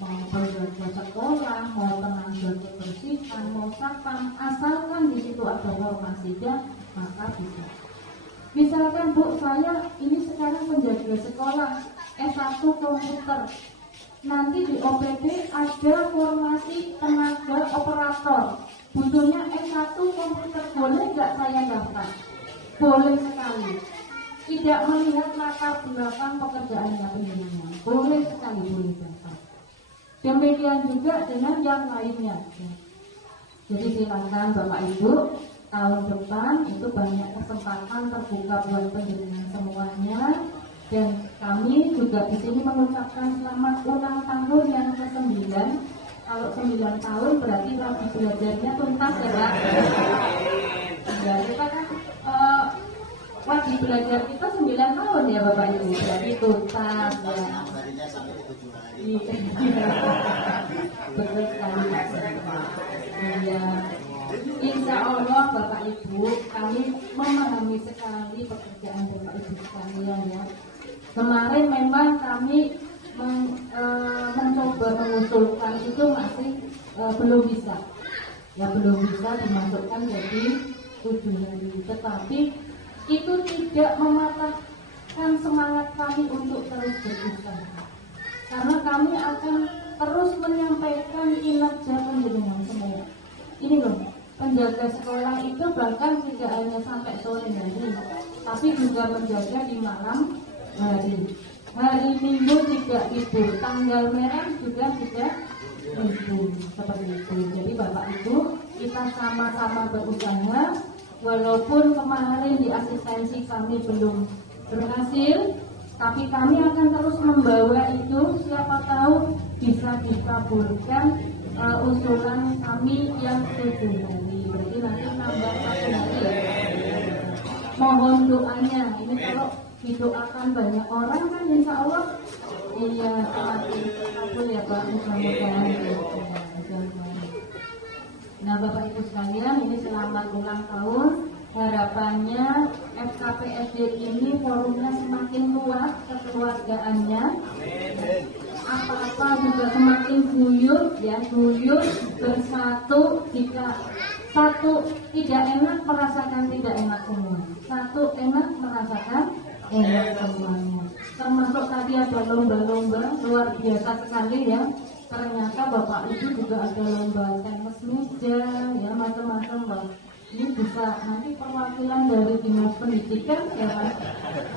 Mau penjaga sekolah, mau tenaga kebersihan, mau satpam, asalkan di situ ada formasinya, maka bisa. Misalkan Bu, saya ini sekarang penjaga sekolah S1 komputer. Nanti di OPD ada formasi tenaga operator. Butuhnya S1 komputer, boleh nggak saya daftar? Boleh sekali. Tidak melihat latar belakang pekerjaannya penjenengan. Boleh sekali, boleh daftar. Demikian juga dengan yang lainnya. Jadi silakan Bapak Ibu, tahun depan itu banyak kesempatan terbuka buat penjenengan semuanya. Dan kami juga di sini mengucapkan selamat ulang tahun yang ke-9. Kalau 9 tahun berarti lagi belajarnya tuntas ya Pak. Ya, kita kan wajib belajar kita 9 tahun ya Bapak Ibu, berarti tuntas ya. Betul sekali. Iya. Insya Allah Bapak Ibu, kami memahami sekali pekerjaan Bapak Ibu sekalian ya. Kemarin memang kami mencoba mengusulkan itu masih belum bisa. Ya belum bisa dimasukkan jadi 7 hari. Tetapi itu tidak mematahkan semangat kami untuk terus berusaha. Karena kami akan terus menyampaikan kinerja penjenengan semua. Ini loh, penjaga sekolah itu bahkan tidak hanya sampai sore hari, tapi juga menjaga di malam hari. Hari Minggu tidak tidur, tanggal merah juga tidak tidur, seperti itu. Jadi Bapak Ibu, kita sama-sama berusaha. Walaupun kemarin di asistensi kami belum berhasil, tapi kami akan terus membawa itu, siapa tahu bisa dikabulkan usulan kami yang 7 hari. Berarti nanti nambah 1 hari. Mohon doanya. Ini kalau didoakan banyak orang kan insya Allah iya semakin kabul ya Pak. Mudah-mudahan. Nah Bapak Ibu sekalian, ini selamat ulang tahun. harapannya FKPSD ini forumnya semakin luas kekeluargaannya, apa-apa juga semakin guyup ya, guyup bersatu. Jika satu tidak enak merasakan tidak enak semua, satu enak merasakan enak semuanya. Termasuk tadi ada lomba-lomba luar biasa sekali ya. Ternyata Bapak Ibu juga ada lomba tenis meja ya, macam-macam Bang. Ini bisa nanti perwakilan dari Dinas Pendidikan ya Mas.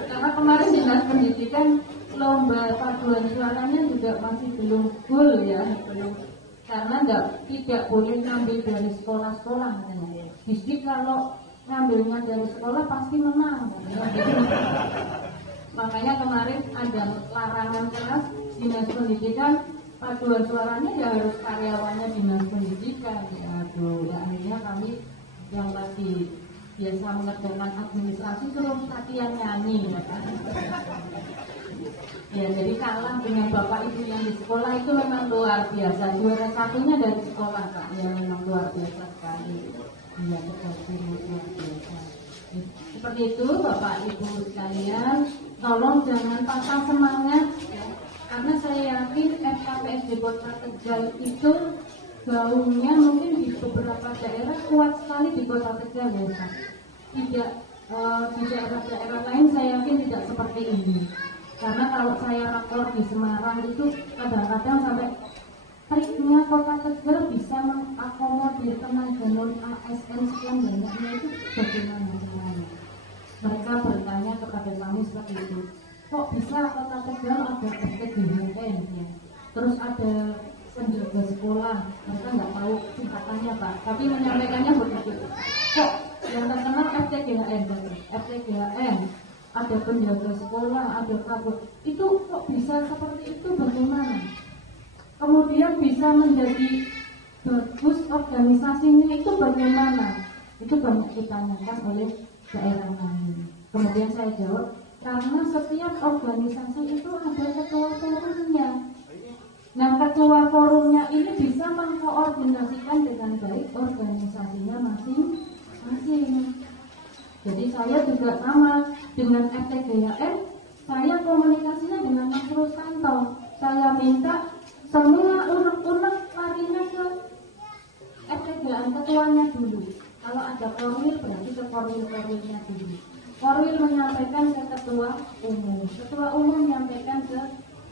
Karena kemarin Dinas Pendidikan lomba paduan suaranya juga masih belum full ya, belum, karena tidak boleh ngambil dari sekolah-sekolah katanya. Jadi kalau ngambilnya dari sekolah pasti menang ya. Makanya kemarin ada larangan keras Dinas Pendidikan, paduan suaranya ya harus karyawannya Dinas Pendidikan ya. Aduh, ya akhirnya kami yang lagi biasa mengerjakan administrasi terus latihan nyanyi ya kan. Ya jadi kalah dengan bapak ibu yang di sekolah itu memang luar biasa. Juara satunya dari sekolah Kak, ya memang luar biasa sekali. Ya seperti luar biasa. Seperti itu Bapak Ibu sekalian, tolong jangan patah semangat ya. Karena saya yakin FKPSD Kota Tegal itu gaungnya mungkin di beberapa daerah kuat sekali di Kota Tegal ya Pak. Tidak di daerah-daerah lain saya yakin tidak seperti ini. Karena kalau saya rapor di Semarang itu kadang-kadang sampai triknya Kota Tegal bisa mengakomodir tenaga non ASN sekian banyaknya itu bagaimana semuanya. Mereka bertanya kepada kami seperti itu. Kok bisa Kota Tegal ada FTGHN ya? Terus ada penjaga sekolah, mereka nggak tahu singkatannya Pak, tapi menyampaikannya begitu. Kok yang terkenal FTGHN, FTGHN, ada penjaga sekolah, ada kabut. Itu kok bisa seperti itu bagaimana? Kemudian bisa menjadi bagus organisasinya itu bagaimana? Itu banyak ditanyakan oleh daerah lain. Kemudian saya jawab, karena setiap organisasi itu ada ketua forumnya. Nah, ketua forumnya ini bisa mengkoordinasikan dengan baik organisasinya masing-masing. Jadi saya juga sama dengan FTGHN, saya komunikasinya dengan Mas Rusanto. Saya minta semua unek-unek larinya ke FTGHN ketuanya dulu. Kalau ada korwil berarti ke korwil-korwilnya dulu. Korwil menyampaikan ke ketua umum menyampaikan ke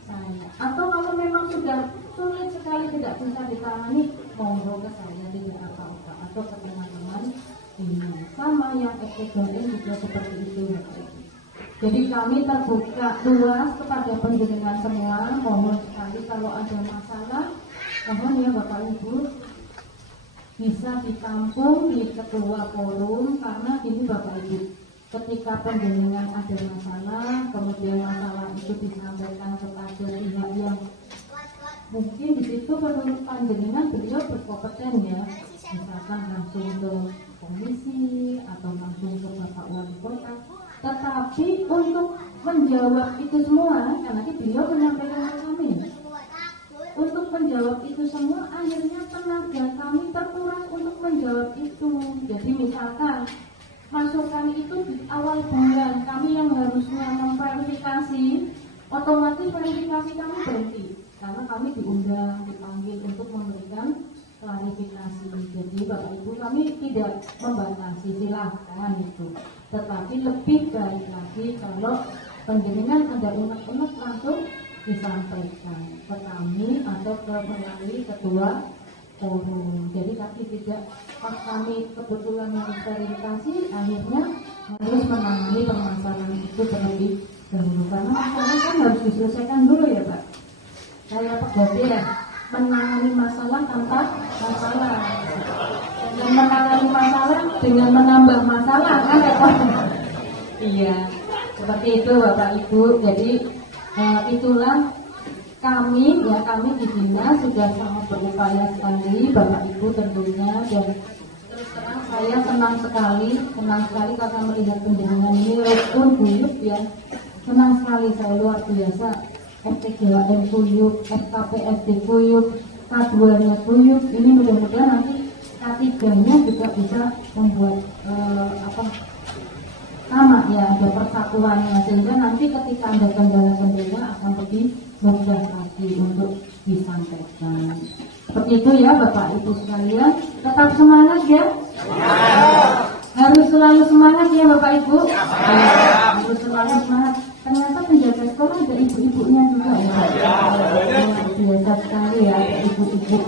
saya. Atau kalau memang sudah sulit sekali tidak bisa ditangani, monggo ke saya, tidak apa-apa, atau ke teman-teman ini. Sama yang FTGHN juga seperti itu. Jadi kami terbuka luas kepada penjenengan semua. Mohon sekali kalau ada masalah, mohon ya Bapak Ibu bisa ditampung di ketua forum, karena ini Bapak Ibu, ketika penjenengan ada masalah, kemudian masalah itu disampaikan kepada pihak yang mungkin di situ menurut panjenengan beliau berkompeten ya, misalkan langsung ke komisi atau langsung ke Bapak Wali Kota. Tetapi untuk menjawab itu semua, karena nanti beliau menyampaikan ke kami, untuk menjawab itu semua akhirnya tenaga kami terkuras untuk menjawab itu. Jadi misalkan masukan itu di awal bulan, kami yang harusnya memverifikasi, otomatis verifikasi kami berhenti karena kami diundang, dipanggil untuk memberikan klarifikasi. Jadi Bapak Ibu, kami tidak membatasi, silahkan itu, tetapi lebih baik lagi kalau penjenengan ada unek-unek langsung disampaikan ke kami atau ke melalui ketua forum. Jadi kami tidak, pas kami kebetulan harus verifikasi, akhirnya harus menangani permasalahan itu terlebih dahulu, karena masalah kan harus diselesaikan dulu ya Pak. Saya pegawai ya, menangani masalah tanpa masalah, dengan menangani masalah dengan menambah masalah kan ya Pak. Iya, seperti itu Bapak Ibu. Jadi itulah kami ya, kami di dinas sudah sangat berupaya sekali Bapak Ibu tentunya, dan terus terang saya senang sekali karena melihat penjenengan ini rukun guyup ya, senang sekali saya, luar biasa. FTGHN guyup, FKPSD guyup, K2-nya guyup, ini mudah-mudahan nanti K3-nya juga bisa membuat sama ya, ada persatuannya, sehingga nanti ketika ada kendala-kendala akan lebih mudah lagi untuk disampaikan. Seperti itu ya Bapak Ibu sekalian, tetap semangat ya. Harus selalu semangat ya Bapak Ibu. Harus selalu semangat. Ternyata penjaga sekolah ada ibu-ibunya juga ya. Biasa sekali ya, ada ibu-ibu.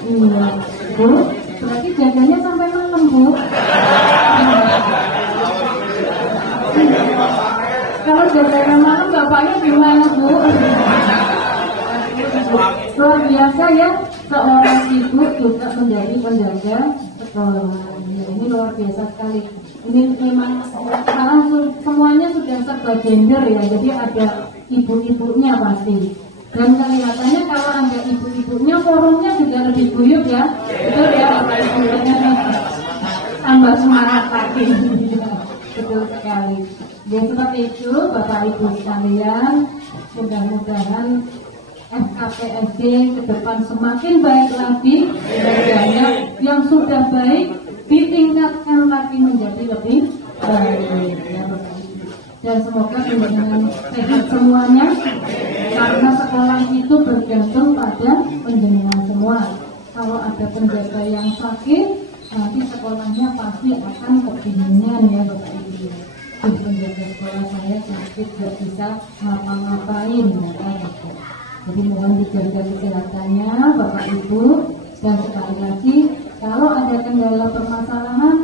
Iya, Bu. Berarti jaganya sampai malam, Bu. Kalau jaganya malam, bapaknya gimana, Bu? Luar biasa ya, seorang ibu juga menjadi penjaga sekolah. Ini luar biasa sekali. Ini memang sekarang semuanya sudah serba gender ya, jadi ada ibu-ibunya pasti. Dan kelihatannya kalau ada ibu-ibunya, forumnya juga lebih guyup ya. Betul ya, Bapak Ibu-nya tambah semangat lagi. Betul sekali. Ya seperti itu Bapak Ibu sekalian, mudah-mudahan FKPSD ke depan semakin baik lagi, dan yang sudah baik ditingkatkan lagi menjadi lebih baik ya Bapak Ibu. Dan semoga dengan sehat semuanya, karena sekolah itu bergantung pada penjenengan semua. Kalau ada penjaga yang sakit, nanti sekolahnya pasti akan kebingungan ya Bapak Ibu. Penjaga sekolah saya sakit, gak bisa ngapa-ngapain ya Bapak. Jadi mohon dijaga kesehatannya Bapak Ibu. Dan sekali lagi, kalau ada kendala permasalahan,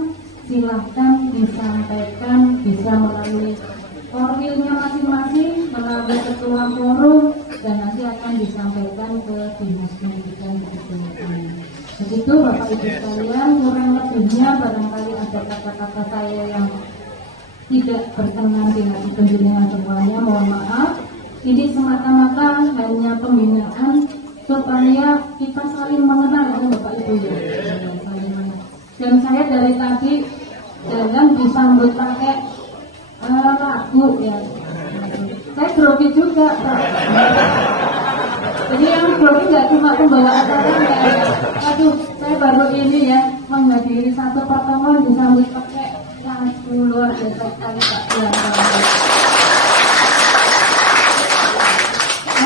silahkan disampaikan, bisa melalui formilnya masing-masing, melalui ketua forum, dan nanti akan disampaikan ke Dinas Pendidikan Kebudayaan. Begitu Bapak Ibu sekalian, kurang lebihnya barangkali ada kata-kata saya yang tidak berkenan di hati penjenengan semuanya, mohon maaf. Ini semata-mata hanya pembinaan supaya kita saling mengenal ya Bapak Ibu ya. Dan saya dari tadi jangan disambut pakai lagu ya. Saya grogi juga Pak. Jadi yang grogi nggak cuma pembawa acaranya. Aduh, saya baru ini ya menghadiri satu pertemuan disambut pakai lagu, luar biasa sekali Pak.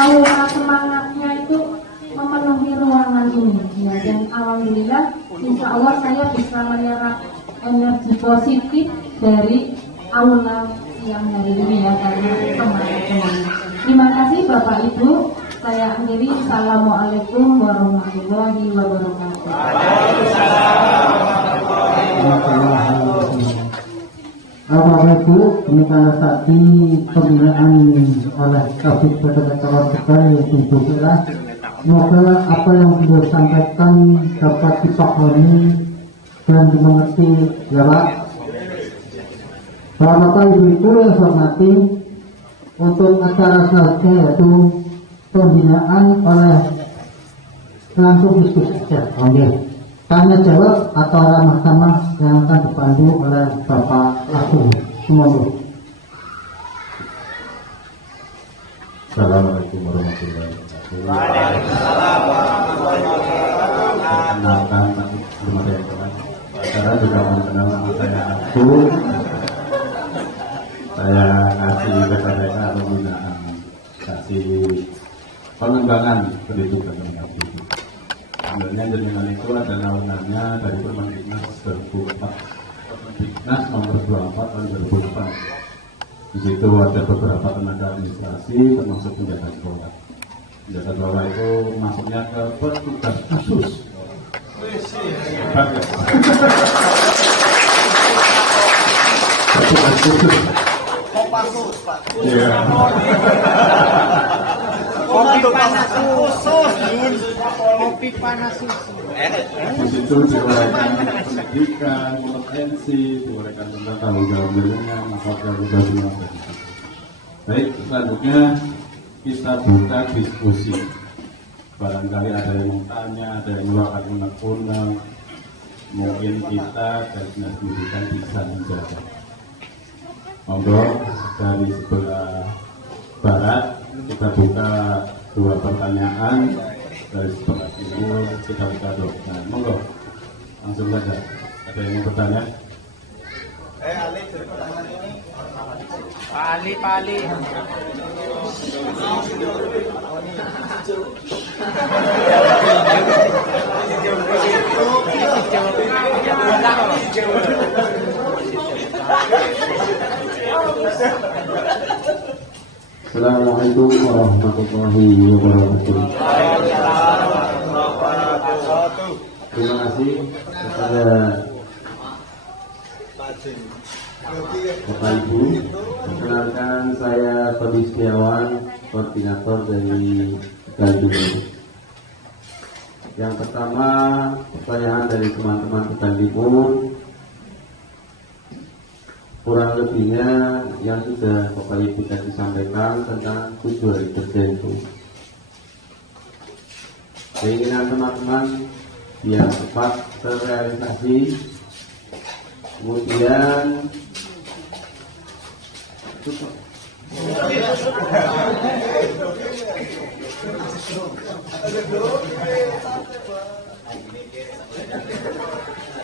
Aura semangatnya itu memenuhi ruangan ini ya, dan alhamdulillah insya Allah saya bisa menyerap energi positif dari aula siang hari ini ya, karena semangat semuanya. Terima kasih Bapak Ibu, saya akhiri. Assalamualaikum warahmatullahi wabarakatuh. Bapak Ibu, ini karena tadi pembinaan oleh Kabid Kota Tegal Ibu Bella, semoga apa yang beliau sampaikan dapat dipahami dan dimengerti ya Pak. Bapak Ibu yang saya hormati, untuk acara selanjutnya yaitu pembinaan oleh langsung diskusi saja. Tanya jawab atau ramah tamah yang akan dipandu oleh Bapak Lagu. Semoga. Assalamualaikum warahmatullahi wabarakatuh. Waalaikumsalam warahmatullahi wabarakatuh. Perkenalkan belum ada yang kenal. Saya juga mengenal nama saya Aku. Saya kasih kepada pembinaan, kasih pengembangan pendidikan dan pendidikan. Sebenarnya jaringan itu ada naungannya dari Permendiknas 2004, Permendiknas nomor 24 tahun 2004. Di situ ada beberapa tenaga administrasi termasuk penjaga sekolah. Penjaga sekolah itu masuknya ke petugas khusus. Petugas khusus. Kopassus, Pak. Iya. Kopi panas khusus, kopi panas susu. Di situ diuraikan pendidikan, kompetensi, diuraikan tentang tanggung jawab jaringan, masalah tugas. Baik, selanjutnya kita buka diskusi. Barangkali ada yang mau tanya, ada yang meluangkan unek-unek, mungkin kita dari Dinas Pendidikan bisa menjawab. Monggo dari sebelah barat kita buka dua pertanyaan. dari sebelah timur kita buka doa. Monggo langsung saja. Ada yang mau bertanya? Ali pertanyaan ini. Pak Ali. Assalamualaikum warahmatullahi wabarakatuh. Terima kasih kepada Bapak Ibu. Perkenalkan saya Tony Setiawan, koordinator dari Tegal. Yang pertama, pertanyaan dari teman-teman Tegal Timur. Kurang lebihnya yang sudah Bapak Ibu tadi sampaikan tentang 7 hari kerja itu. Keinginan teman-teman biar cepat terrealisasi. Kemudian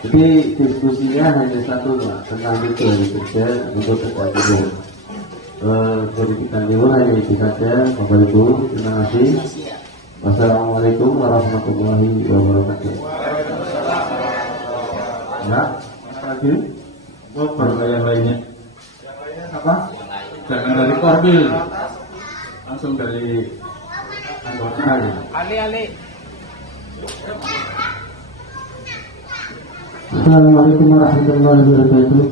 jadi diskusinya hanya satu, Pak, tentang 7 hari kerja untuk Tegal Timur. Dari Tegal Timur hanya itu saja, Bapak Ibu. Terima kasih. Wassalamualaikum warahmatullahi wabarakatuh. Ya, lagi. Oh, yang lainnya. Apa? Jangan dari Korbil, langsung dari anggota. Ali. Assalamualaikum warahmatullahi wabarakatuh.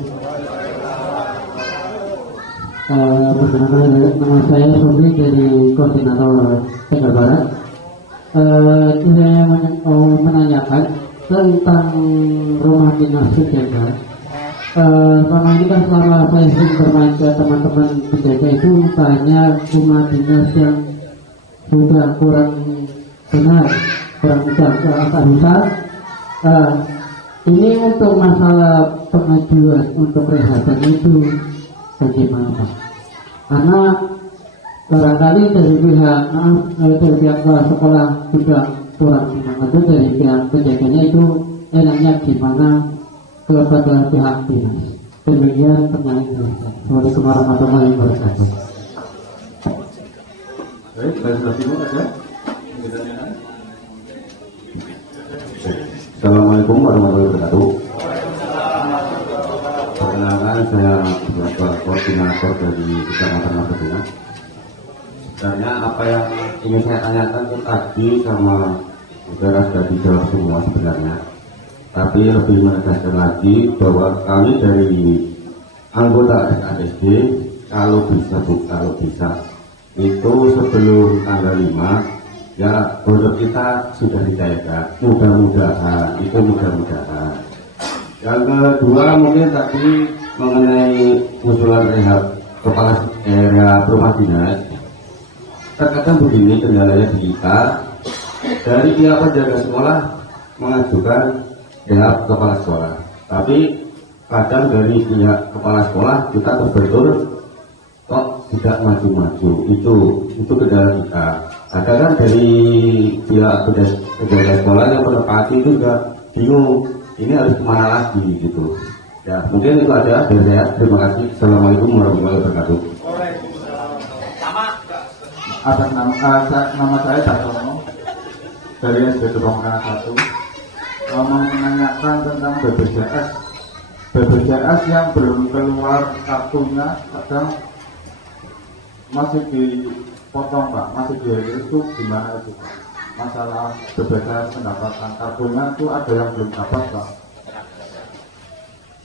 Perkenalkan, nama saya Sobri dari koordinator Tegal Barat. Saya mau menanyakan tentang rumah dinas penjaga. Selama ini kan selama saya sering bermain ke teman-teman penjaga itu banyak rumah dinas yang sudah kurang benar, kurang besar. Ini untuk masalah pengajuan untuk rehatan itu bagaimana, Pak? Karena barangkali dari pihak sekolah juga kurang semangat, dari pihak penjaganya itu enaknya gimana kepada pihak dinas. Demikian pertanyaan saya. Assalamualaikum warahmatullahi wabarakatuh. Baik, dari sebelah timur ada? Assalamualaikum warahmatullahi wabarakatuh. Perkenalkan, saya sebagai koordinator dari Kecamatan Madura. Sebenarnya apa yang ingin saya tanyakan itu tadi sama saudara sudah dijawab semua sebenarnya. Tapi lebih menegaskan lagi bahwa kami dari anggota SASD kalau bisa itu sebelum tanggal 5 ya produk kita sudah dicairkan, mudah-mudahan. Yang kedua mungkin tadi mengenai usulan rehab kepala rumah dinas. Terkadang begini kendalanya di kita, dari pihak penjaga sekolah mengajukan rehab kepala sekolah, tapi kadang dari pihak kepala sekolah kita terbentur kok tidak maju-maju. Itu kendala kita. Kadang dari pihak penjaga sekolah yang menepati itu juga bingung, ini harus kemana lagi gitu. Ya mungkin itu aja dari saya. Terima kasih. Assalamualaikum warahmatullahi wabarakatuh. Atas nama saya Caksono dari SD Terongkana 1, mau menanyakan tentang BPJS yang belum keluar kartunya, kadang masih dipotong, Pak, masih itu gimana itu, Pak? Masalah BPJS pendapatan kartunya itu ada yang belum dapat, Pak.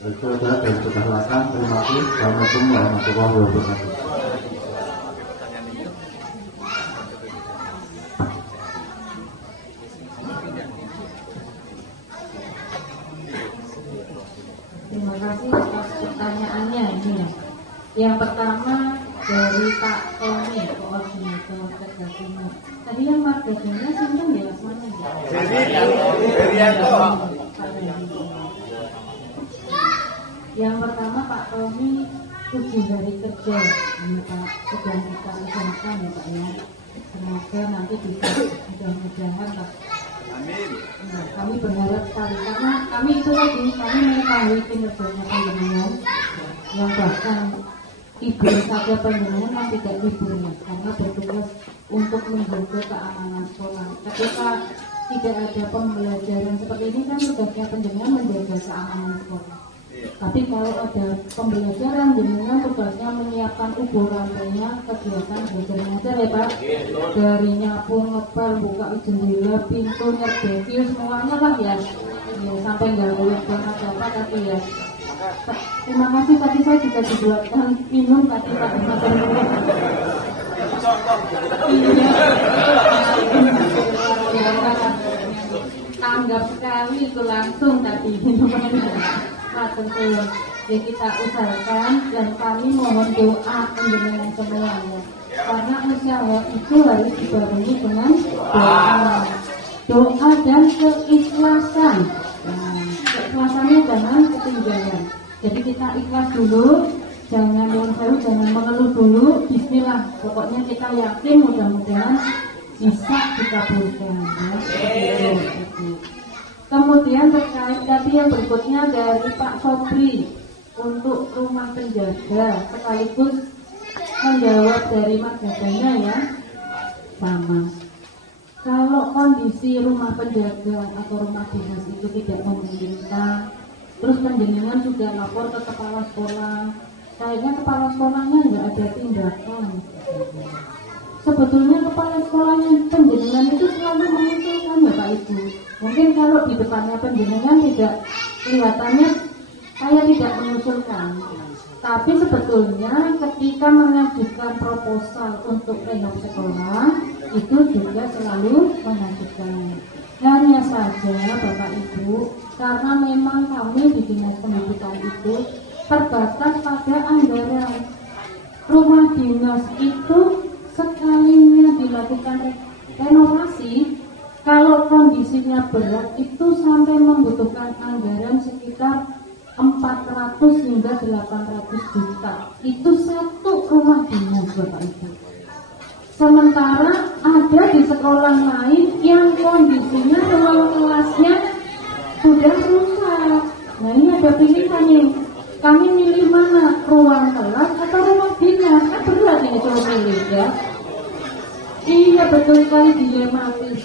Itu saja dari sebelah belakang. Terima kasih. Assalamualaikum warahmatullahi wabarakatuh. Terima kasih atas pertanyaannya ini. Yang pertama dari Pak Tony, koordinator Tegal Timur. Tadi yang marganya simpen ya mana ya? Yang pertama Pak Tony 7 hari kerja, ini Pak sedang kita usahakan ya Pak ya. Semoga nanti bisa mudah-mudahan Pak. Amin. Nah, kami berharap sekali karena kami itu lagi kami mengetahui kinerjanya panjenengan yang bahkan libur saja panjenengan kan tidak libur ya, karena bertugas untuk menjaga keamanan sekolah. Ketika tidak ada pembelajaran seperti ini kan tugasnya panjenengan menjaga keamanan sekolah. Tapi kalau ada pembelajaran jenengan tugasnya menyiapkan ubur rantainya kegiatan belajar mengajar ya Pak. Dari nyapu, ngepel, buka jendela, pintu, ngerbeki semuanya lah ya. Ya sampai nggak boleh banget apa tapi ya. Terima kasih tadi saya juga dibuatkan minum tadi Pak Matur nuwun. Iya. Tanggap sekali itu langsung tadi minumannya. Nah tentu ya kita usahakan dan kami mohon doa panjenengan semuanya karena usaha itu harus dibarengi dengan doa dan keikhlasan. Nah, keikhlasannya jangan ketinggalan. Jadi kita ikhlas dulu, jangan jangan mengeluh dulu. Bismillah, pokoknya kita yakin mudah-mudahan bisa dikabulkan ya. Kemudian terkait tadi yang berikutnya dari Pak Sobri untuk rumah penjaga sekaligus menjawab dari Mas Gadanya ya sama. Kalau kondisi rumah penjaga atau rumah dinas itu tidak memungkinkan, terus panjenengan sudah lapor ke kepala sekolah, kayaknya kepala sekolahnya nggak ada tindakan. Sebetulnya kepala sekolahnya panjenengan itu selalu mengusulkan ya Pak Ibu. Mungkin kalau di depannya panjenengan tidak kelihatannya saya tidak mengusulkan. Tapi sebetulnya ketika mengajukan proposal untuk renov sekolah itu juga selalu mengajukan. Hanya saja Bapak Ibu, karena memang kami di Dinas Pendidikan itu terbatas pada anggaran. Rumah dinas itu sekalinya dilakukan renovasi, kalau kondisinya berat itu sampai membutuhkan anggaran sekitar 400 hingga 800 juta. Itu satu rumah dinas Bapak Ibu. Sementara ada di sekolah lain yang kondisinya ruang kelasnya sudah rusak. Nah ini ada pilihan nih. Kami milih mana? Ruang kelas atau rumah dinas? Kan berat ini kalau milih ya. Iya betul sekali dilematis.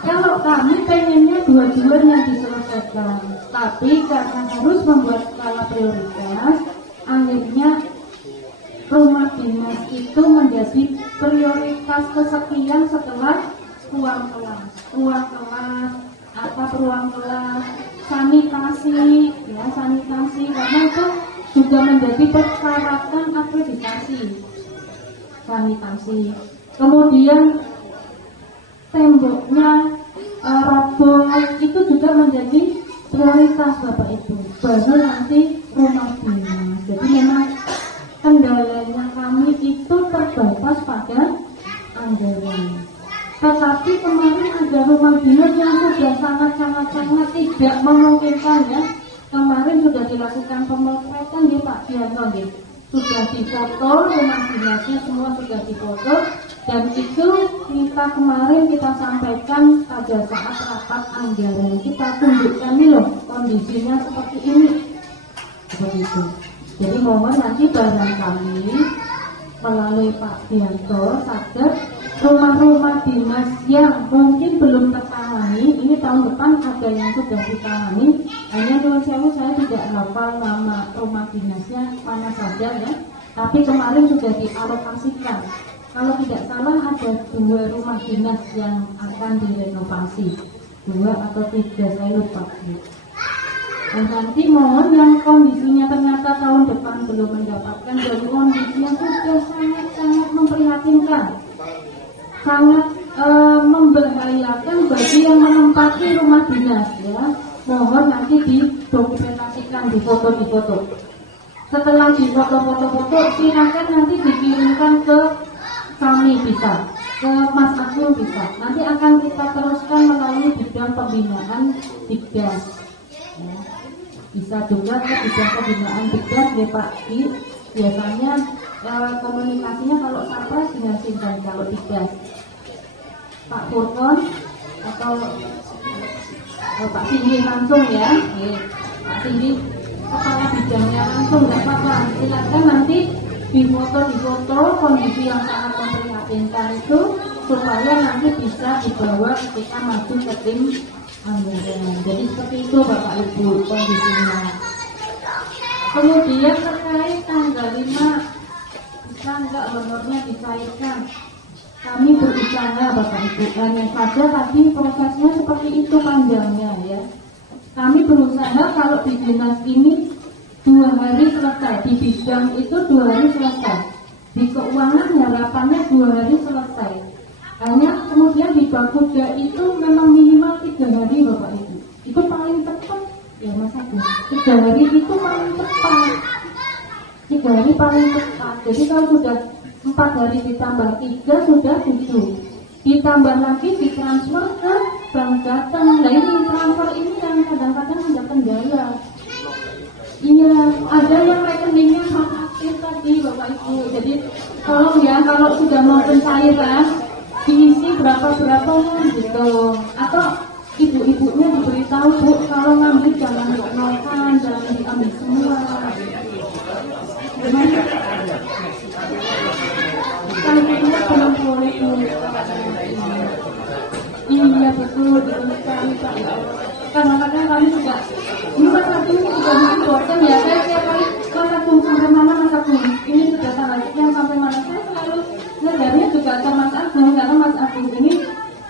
Kalau kami pengennya dua-duanya diselesaikan, tapi karena harus membuat skala prioritas, akhirnya rumah dinas itu menjadi prioritas kesekian setelah ruang kelas, ruang kelas, sanitasi, ya sanitasi, karena itu juga menjadi persyaratan akreditasi, sanitasi. Kemudian temboknya roboh itu juga menjadi prioritas Bapak Ibu. Baru nanti rumah dinas. Jadi memang kendalanya kami itu terbatas pada anggaran. Tetapi kemarin ada rumah dinas yang sudah sangat tidak memungkinkan ya. Kemarin sudah dilakukan pemotretan ya Pak Diano ya. Sudah difoto rumah dinasnya semua sudah difoto. Dan itu kemarin kita sampaikan pada saat rapat anggaran, kita tunjukkan nih loh kondisinya seperti ini. Begitu. Jadi mohon nanti barangkali melalui Pak Dianto sadar rumah-rumah dinas yang mungkin belum tertangani, ini tahun depan ada yang sudah ditangani. Hanya saya tidak hafal nama rumah dinasnya mana saja ya. Tapi kemarin sudah dialokasikan. Kalau tidak salah ada 2 rumah dinas yang akan direnovasi, 2 atau 3 saya lupa. Dan nanti mohon yang kondisinya ternyata tahun depan belum mendapatkan, dari kondisi yang sudah sangat memprihatinkan, sangat membahayakan bagi yang menempati rumah dinas ya. Mohon nanti didokumentasikan, di foto. Setelah di foto, silakan nanti dikirimkan ke kami bisa, ke Mas Akil bisa. Nanti akan kita teruskan melalui bidang pembinaan Bigdas. Ya. Bisa juga ke bidang pembinaan Bigdas ya Pak Ki. biasanya komunikasinya kalau Sapres dengan Sindan, kalau tidak Pak Furkon atau Pak Sindi langsung ya, Pak Sindi kepala bidangnya langsung, nggak apa-apa, silakan nanti difoto kondisi yang sangat memprihatinkan itu supaya nanti bisa dibawa ketika maju ke tim anggaran. Jadi seperti itu Bapak Ibu kondisinya. Kemudian terkait tanggal 5 bisa nggak honornya dicairkan? Kami berusaha Bapak Ibu, hanya saja tadi prosesnya seperti itu panjangnya ya. Kami berusaha kalau di dinas ini 2 hari selesai, di bidang itu 2 hari selesai, di keuangan harapannya 2 hari selesai. Hanya kemudian di Bakuda itu memang minimal 3 hari Bapak Ibu. Itu paling cepat ya Mas Agus. 3 hari itu paling cepat. 3 hari paling cepat. Jadi kalau sudah 4 hari ditambah 3 sudah 7. Ditambah lagi ditransfer ke bank Jateng. Nah ini transfer ini yang kadang-kadang ada kendala. Iya, ada yang rekeningnya aktif tadi Bapak Ibu. Jadi tolong ya kalau sudah mau pencairan diisi berapa gitu. Atau ibu-ibunya diberitahu Bu, kalau ngambil jangan nol-nolkan, jangan diambil semua. Kalau kita belum boleh iya betul sekali Pak. Kadang-kadang kami juga Mas Agung juga bikin bosan ya, saya tiap kali Mas Agung sampai mana Mas Agung ini sudah tanggal sekian sampai mana, saya selalu ngejarnya juga ke Mas Agung karena Mas Agung ini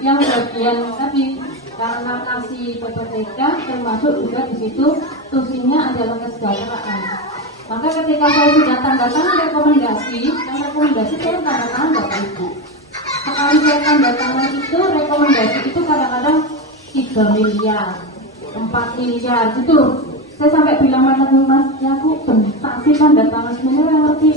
yang bagian tadi karena kasih PPTK termasuk juga di situ tusinya adalah kesejahteraan. Maka ketika saya sudah tanda tangan rekomendasi saya tanda tangan Bapak Ibu. Sekali saya tanda tangan itu rekomendasi itu kadang-kadang 3 miliar, 4 miliar gitu. Saya sampai bilang Mas, ya aku bentak sih tanda tangan sebenarnya ngerti.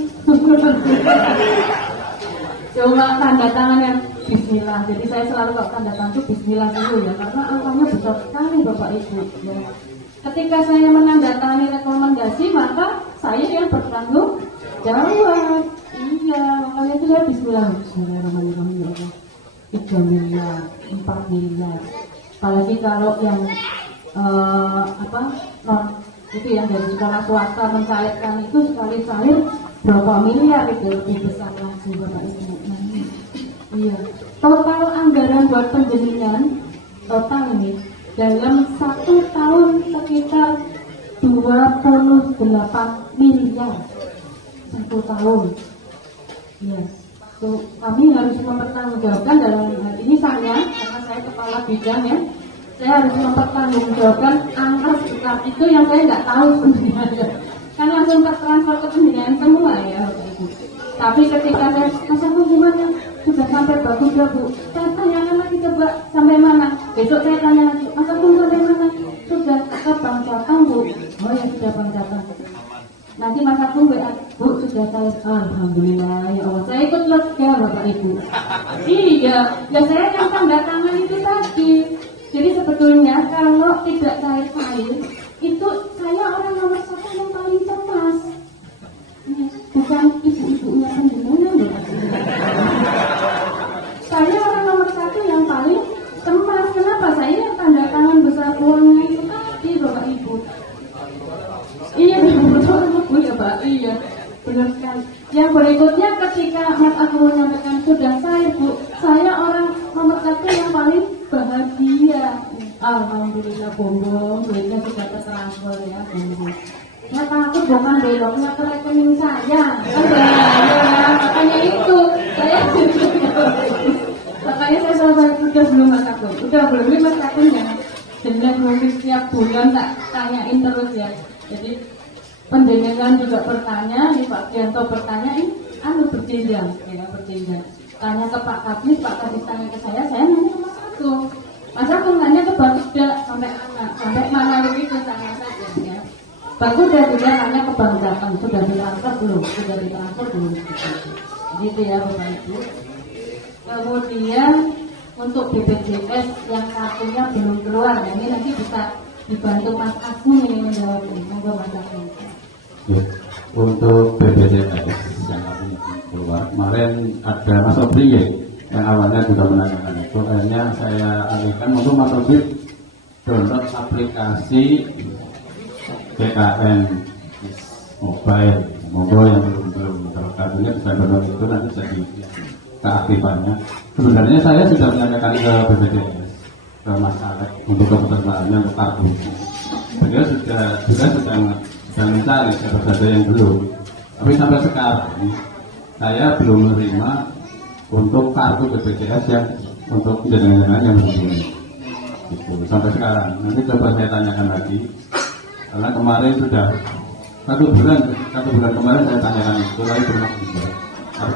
Cuma tanda tangan yang Bismillah. Jadi saya selalu kalau tanda tangan itu Bismillah dulu ya, karena angkanya besar sekali Bapak Ibu. Ya. Ketika saya menandatangani rekomendasi, maka saya yang bertanggung jawab. Iya, makanya itu saya Bismillah. Bismillahirrahmanirrahim. 3 miliar, 4 miliar. Apalagi kalau yang itu yang dari sekolah swasta mencairkan itu sekali cair berapa miliar itu lebih besar lagi Bapak Ibu. Iya. Total anggaran buat penjaringan total ini dalam 1 tahun sekitar 28 miliar 1 tahun. Ya. Kami harus mempertanggungjawabkan dalam hal ini saya, karena saya kepala bidang ya, saya harus mempertanggungjawabkan angka sekitar itu yang saya nggak tahu sebenarnya. Kan langsung tertransfer ke pendidikan semua ya Bapak Ibu. Tapi ketika saya aku gimana sudah sampai bagus ya Bu, saya tanyakan lagi coba sampai mana. Besok saya tanya lagi, Mas aku sampai mana? Sudah ke Bank Jateng Bu. Oh ya sudah Bank Jateng. Nanti Mas aku WA, Bu sudah saya, alhamdulillah ya Allah. Saya ikut lega Bapak Ibu. Iya, ya saya yang tanda tangan itu tadi. Jadi sebetulnya kalau tidak cair itu saya orang nomor 1 yang paling cemas. Bukan ibu-ibunya penjenengan loh. Saya orang nomor 1 yang paling cemas. Kenapa? Saya yang tanda tangan besar uangnya itu tadi Bapak Ibu. Iya betul Bu ya Pak. Iya benar sekali. Yang berikutnya ketika Mas Agung menyampaikan sudah cair Bu, saya orang nomor 1 yang paling bahagia. Alhamdulillah bombong, duitnya sudah tertransfer ya bombong. Ya takut bukan beloknya ke rekening saya. Makanya itu saya makanya saya selalu udah belum Mas Agung, udah belum Mas Agung ya. Dan mungkin setiap bulan tak tanyain terus ya. Jadi penjenengan juga bertanya, di Pak Dianto bertanya, berjenjang ya berjenjang. Tanya ke Pak Kadis, Pak Kadis tanya ke saya nanya ke Mas Agung. Mas Agung nanya ke Bakuda sampai mana begitu tanya saja ya. Bakuda juga nanya ke Bank Jateng, sudah ditransfer belum? Sudah ditransfer belum? Gitu ya Bapak Ibu. Kemudian untuk BPJS yang kartunya belum keluar, ya, ini nanti bisa dibantu Mas Agung ini menjawab ini. Monggo Mas Agung. untuk BPJS yang kami keluar kemarin ada Mas Obri ya, yang awalnya juga menanyakan itu, akhirnya saya alihkan untuk Mas Obri download aplikasi BKN mobile. Monggo yang belum kalau kartunya bisa download itu nanti jadi keaktifannya. Sebenarnya saya sudah menanyakan ke BPJS, ke Mas Alek untuk kepesertaannya untuk kartu. Beliau juga sedang mencari siapa saja yang belum. Tapi sampai sekarang saya belum menerima untuk kartu BPJS yang untuk jenengan yang begini. Gitu. Sampai sekarang. Nanti coba saya tanyakan lagi. Karena kemarin sudah satu bulan kemarin saya tanyakan itu, tapi belum bisa.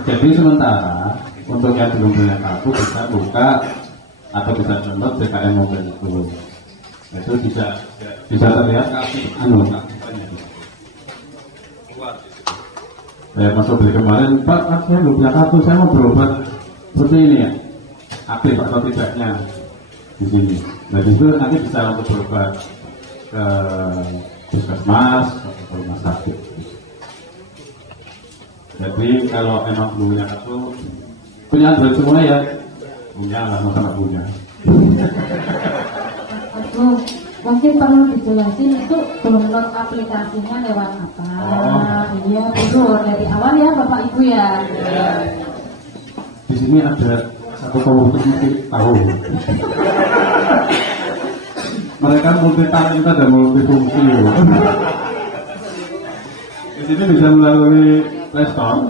Jadi sementara untuk yang belum punya kartu bisa buka atau bisa download BKN mobile itu bisa terlihat kartunya. Saya masuk beli kemarin, Pak, saya belum punya kartu, saya mau berobat seperti ini ya, aktif atau tidaknya di sini. Nah itu nanti bisa untuk berobat ke puskesmas atau rumah sakit. Jadi kalau emang belum punya kartu, punya Android semua ya, punya lah, masa punya. Mungkin perlu dijelasin itu download aplikasinya lewat apa? Iya, itu dari awal ya Bapak Ibu ya. Di sini ada satu komputer mungkin tahu. Mereka multi talenta dan multifungsi. Di sini bisa melalui Play Store,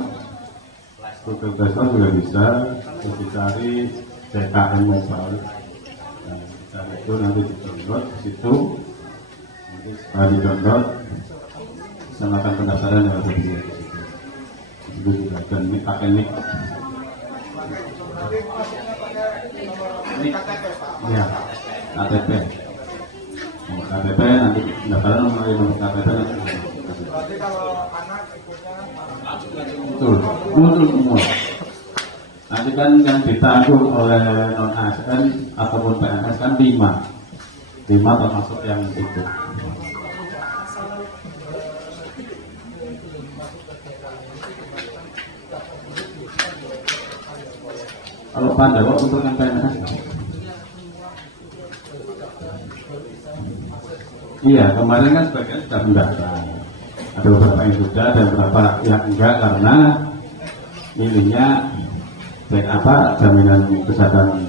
Google Play Store juga bisa. Jadi cari BKN Mobile. Dan itu nanti di-download di situ. Nanti setelah di-download, bisa melakukan pendaftaran yang ada di situ. Itu juga dan ini pakai nik. Ya, KTP. KTP nanti pendaftaran melalui nomor KTP nanti. Berarti kalau anak ikutnya Betul semua. Nanti kan yang ditanggung oleh non ASN ataupun PNS kan 5 termasuk yang itu. Kalau Pandawa untuk yang PNS, iya kemarin kan sebagian sudah mendaftar. Ada beberapa yang sudah, ada beberapa yang enggak karena ininya jaminan kesehatan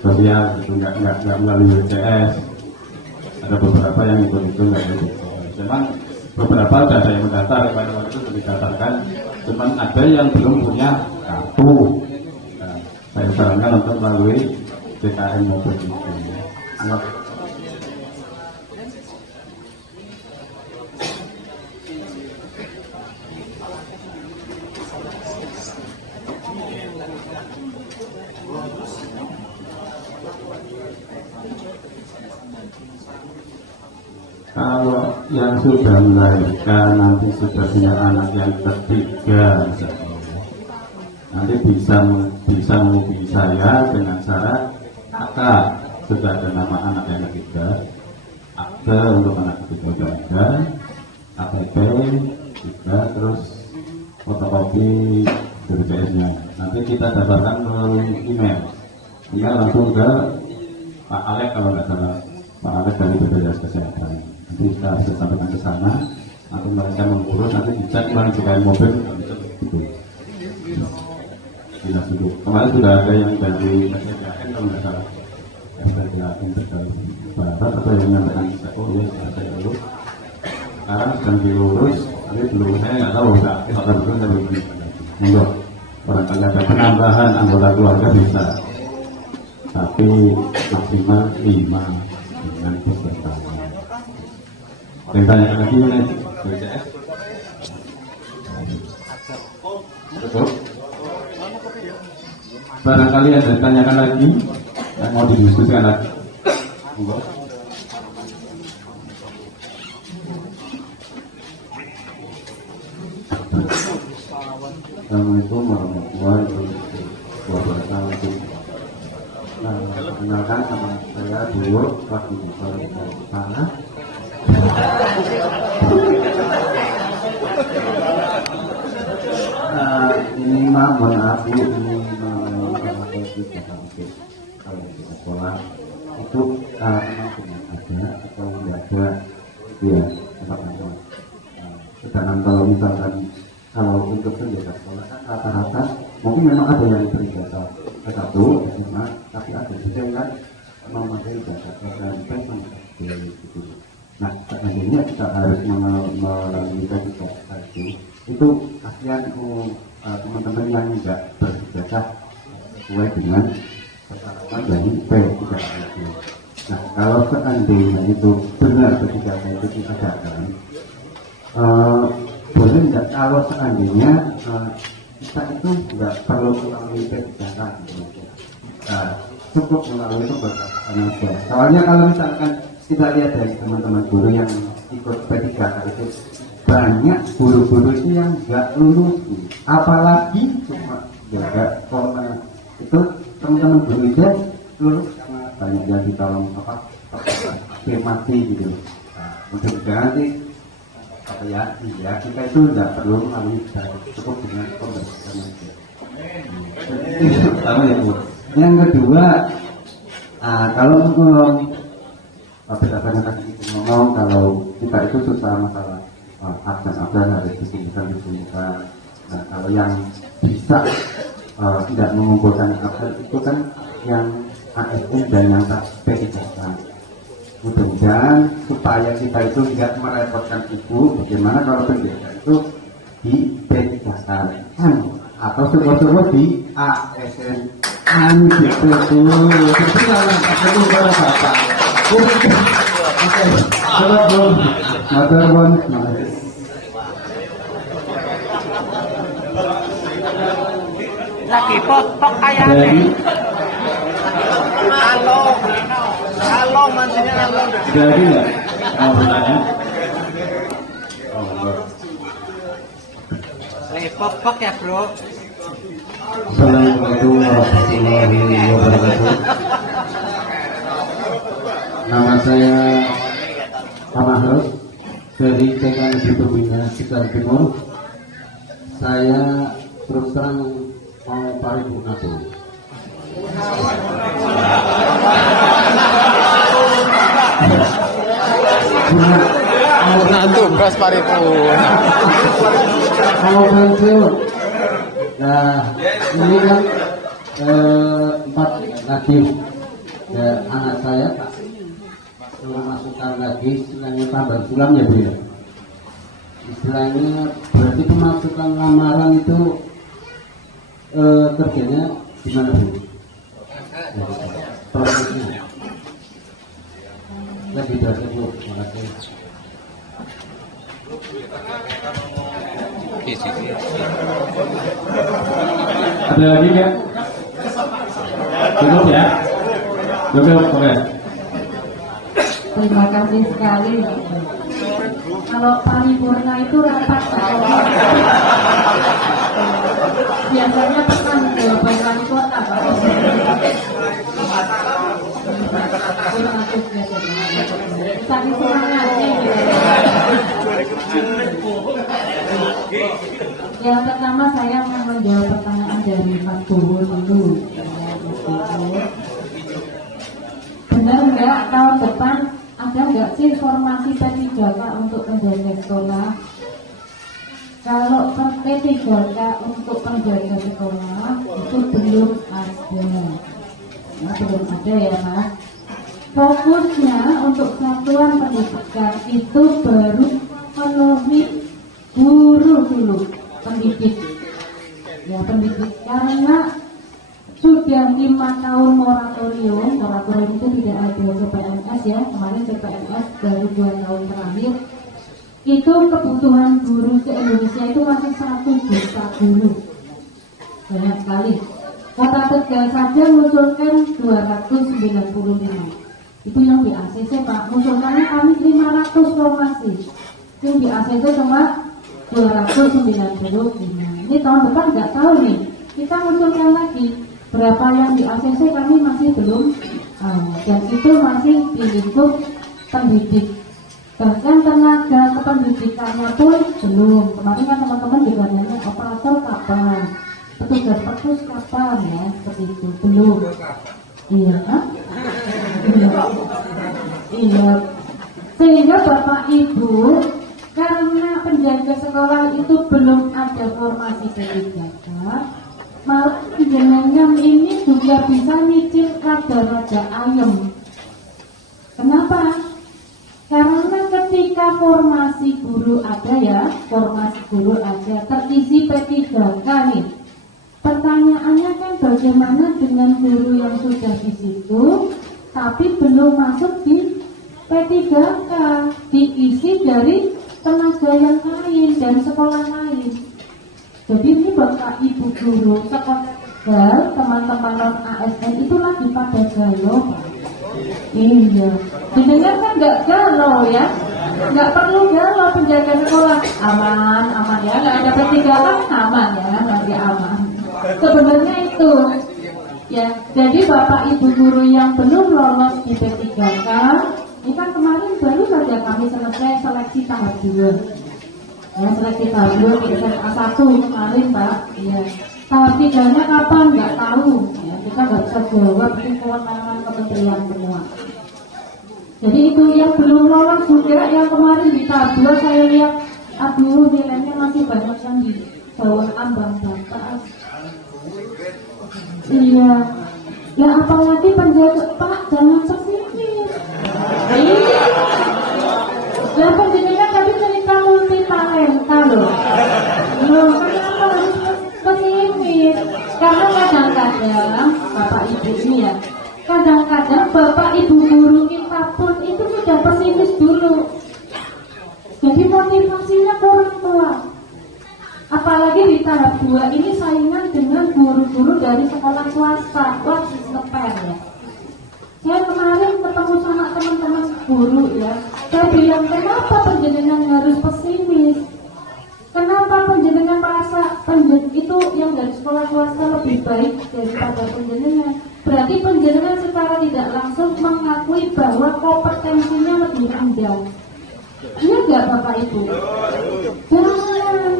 sosial itu enggak melalui BPJS. Ada beberapa yang ikut enggak ikut. Memang beberapa sudah ada yang mendaftar, pada waktu itu sudah didaftarkan, cuman ada yang belum punya kartu. Nah, saya sarankan untuk melalui BKN maupun itu. Kalau yang sudah melahirkan nanti sudah punya anak yang ketiga, nanti bisa menghubungi saya dengan syarat akad sudah ada nama anak yang ketiga, akte untuk anak ketiga sudah ada, KTP juga, terus fotokopi BPJS-nya. Nanti kita daftarkan melalui email langsung ke Pak Alek kalau nggak salah, Pak Alek dari BPJS Kesehatan. Nanti kita bisa sampaikan ke sana, nanti mereka mengurus, nanti dicek ulang BKN mobil gitu. Jelas itu. Kemarin sudah ada yang dari BKN kalau nggak salah, yang dari Barat atau yang menyampaikan ya saya urus. Sekarang sedang diurus, tapi belum, saya nggak tahu nggak apakah betul saya belum bisa. Enggak, barangkali ada penambahan anggota keluarga bisa, tapi maksimal 5 dengan peserta. Yang tanyakan lagi oleh BPJS, betul? Barangkali ada tanyakan lagi, yang mau didiskusikan lagi. Enggak. Assalamualaikum warahmatullahi wabarakatuh. Nah, kenalkan nama saya dulu waktu di sana. Ini mohon maaf Bu, ini mengenai kebijakan untuk kalau di sekolah itu memang benar ada atau tidak ada ya tempatnya. Sedangkan kalau misalkan kalau untuk penjaga sekolah kan rata-rata mungkin memang ada yang berjasa S1, SMA, tapi ada juga yang memakai jasa SMP gitu. Nah, seandainya kita harus melalui verifikasi itu kasihan teman-teman yang tidak berjasa sesuai dengan persyaratan dari P3K. Nah, kalau seandainya itu benar P3K itu diadakan, boleh tidak kalau seandainya kita itu tidak perlu melalui P3K gitu. Cukup melalui itu berkasaan aja. Soalnya kalau misalkan kita lihat dari teman-teman guru yang ikut P3K itu banyak guru-guru itu yang nggak lulus, apalagi cuma jaga corona itu teman-teman guru itu lulus banyak yang ditolong afirmasi gitu. Mudah-mudahan sih ya kita itu nggak perlu melalui cukup dengan pembersihan aja. Itu pertama ya Bu. Yang kedua, kalau berdasarkan tadi itu ngomong kalau kita itu susah masalah absen harus dikumpulkan. Nah, kalau yang bisa tidak mengumpulkan absen itu kan yang ASN dan yang P3K. Mudah-mudahan supaya kita itu tidak merepotkan ibu, bagaimana kalau penjaga itu di P3K atau syukur-syukur di ASN gitu tuh. Jadi kalau itu kalau bapak lagi potok kayaknya. Halo, maksudnya halo. Jadi nggak mau bertanya? Popok ya bro. Assalamualaikum warahmatullahi wabarakatuh. Nama saya Amahros dari TKN Bina Sekitar Timur. Saya terus terang mau paripurna dulu. Nah tugas paripurna. Mau pensiun. Nah, ini kan 4 lagi ya, anak saya memasukkan lagi istilahnya tambah sulam ya Bu ya. Istilahnya berarti pemasukan lamaran itu kerjanya gimana Bu? Ya, prosesnya lebih dari Bu. Terima kasih. Ada lagi nggak? Cukup ya? Cukup, oke. Terima kasih sekali. Kalau paripurna itu rapat biasanya pesan jawaban wali kota Pak. Tadi semangatnya. Yang pertama saya akan menjawab pertanyaan dari Pak Bowo dulu. Benar nggak tahun depan ada nggak sih formasi P3K untuk penjaga sekolah? Kalau P3K untuk penjaga sekolah itu belum ada. Nah, belum ada ya Mas. Fokusnya untuk satuan pendidikan itu baru memenuhi guru dulu, pendidik. Ya pendidik karena sudah 5 tahun moratorium itu tidak ada CPNS ya, kemarin CPNS baru 2 tahun terakhir. Itu kebutuhan guru ke Indonesia itu masih 1 juta guru, banyak sekali. Kota Tegal saja mengusulkan 295, itu yang di ACC Pak, mengusulkannya kami 500 formasi, yang di ACC cuma 295. Ini tahun depan nggak tahu nih, kita mengusulkan lagi berapa yang di ACC kami masih belum, dan itu masih di lingkup pendidik. Bahkan tenaga kependidikannya pun belum. Kemarin kan teman-teman juga nanya operator kapan, petugas perpus kapan ya, seperti itu belum. Iya kan? Iya. Sehingga Bapak Ibu, karena penjaga sekolah itu belum ada formasi P3K, malah jenengan ini juga bisa nyicil raja-raja ayam. Kenapa? Karena ketika formasi guru ada ya, formasi guru ada, terisi P3K nih. Pertanyaannya kan bagaimana dengan guru yang sudah di situ, tapi belum masuk di P3K, diisi dari tenaga yang lain dan sekolah lain. Jadi ini Bapak Ibu guru sekolah, teman-teman non ASN itu lagi pada galau. Iya, jenengan kan nggak galau ya, nggak perlu galau, penjaga sekolah aman ya, nggak ada P3K aman ya, nanti aman. Sebenarnya itu ya. Jadi Bapak Ibu guru yang belum lolos di P3K, ini kan kemarin baru saja kami selesai seleksi tahap 2. Ya, seleksi tahap 2 di SMA 1 kemarin Pak. Ya. Tahap 3-nya kapan? Nggak tahu. Ya, kita nggak bisa jawab, itu kewenangan kementerian semua. Jadi itu yang belum lolos juga, yang kemarin di tahap 2 saya lihat, aduh nilainya masih banyak yang di bawah ambang batas. Iya. Ya apalagi penjaga, Pak jangan pesimis. Lah penjaga tadi cerita multi talenta loh. Loh kenapa harus pesimis? Karena kadang-kadang Bapak Ibu ini ya, kadang-kadang Bapak Ibu guru kita pun itu sudah pesimis dulu. Jadi motivasinya kurang kuat. Apalagi di tahap 2 ini saingan dengan guru-guru dari sekolah swasta, wah ngeper ya. Saya kemarin ketemu sama teman-teman guru ya, saya bilang kenapa penjenengan harus pesimis? Kenapa penjenengan merasa itu yang dari sekolah swasta lebih baik daripada penjenengan? Berarti penjenengan secara tidak langsung mengakui bahwa kompetensinya lebih rendah. Iya nggak Bapak Ibu? Jangan.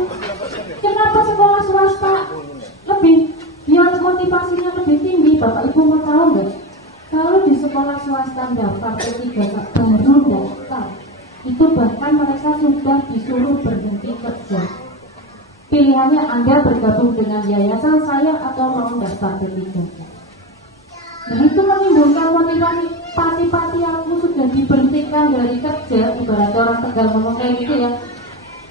Kenapa sekolah swasta lebih, yang motivasinya lebih tinggi? Bapak Ibu mau tahu nggak? Kalau di sekolah swasta daftar P3K baru daftar, itu bahkan mereka sudah disuruh berhenti kerja. Pilihannya Anda bergabung dengan yayasan saya atau mau daftar P3K. Dan itu menimbulkan motivasi, pati-pati aku sudah diberhentikan dari kerja, ibarat orang Tegal ngomong kayak gitu ya.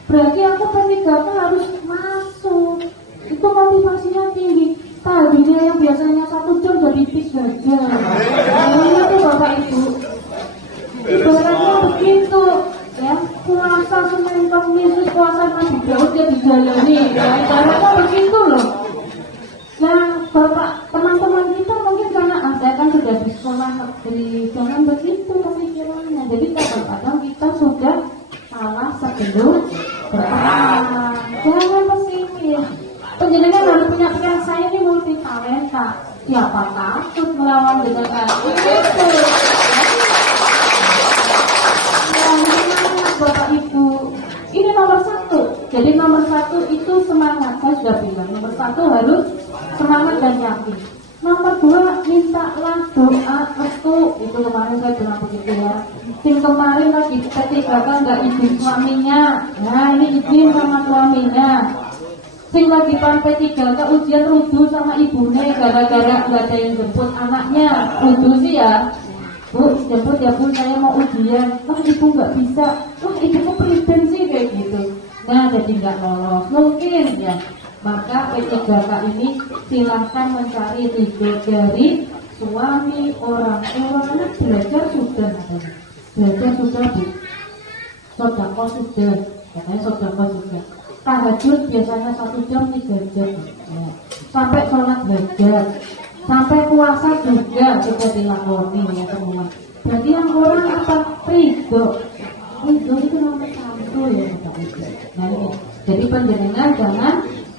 Berarti aku P3K harus masuk. Itu motivasinya tinggi. Tadinya yang biasanya 1 jam jadi 3 jam. Ini tuh Bapak Ibu. Ibaratnya begitu ya, puasa Senin Kamis, puasa Nabi Daud ya dijalani. Ya, ibaratnya begitu loh. Nah, Bapak, teman-teman kita mungkin karena saya kan sudah di sekolah negeri, jangan begitu pemikirannya. Jadi kadang-kadang kita sudah salah sebelum berperan. Jangan pesimis. Penjenengan harus punya pikiran, saya ini multi talenta. Siapa takut melawan dengan aku? Semangat Bapak Ibu. Ini nomor 1. Jadi nomor 1 itu semangat. Saya sudah bilang nomor 1 harus semangat dan yakin. Nomor 2, mintalah doa restu. Itu kemarin saya bilang begitu ya. Tim kemarin lagi P3K nggak izin suaminya. Nah ini izin sama suaminya. Sing lagi P3K ujian rudu sama ibunya gara-gara nggak ada yang jemput anaknya. Rudu sih ya. Bu, jemput ya Bu, saya mau ujian. Wah ibu nggak bisa. Wah ibuku pribadi sih kayak gitu. Nah jadi nggak lolos. Mungkin ya. Maka P3K ini silahkan mencari ridho dari suami, orang tua. Karena belajar sudah, belajar sudah Bu. Sodako sudah, katanya sodako sudah. Tahajud biasanya 1 jam 3 jam ya. Sampai sholat belajar, sampai puasa juga kita dilakoni ya semua. Jadi yang kurang apa? Ridho. Ridho itu nomor 1 ya Bapak Ibu. Nah, ya. Jadi penjenengan jangan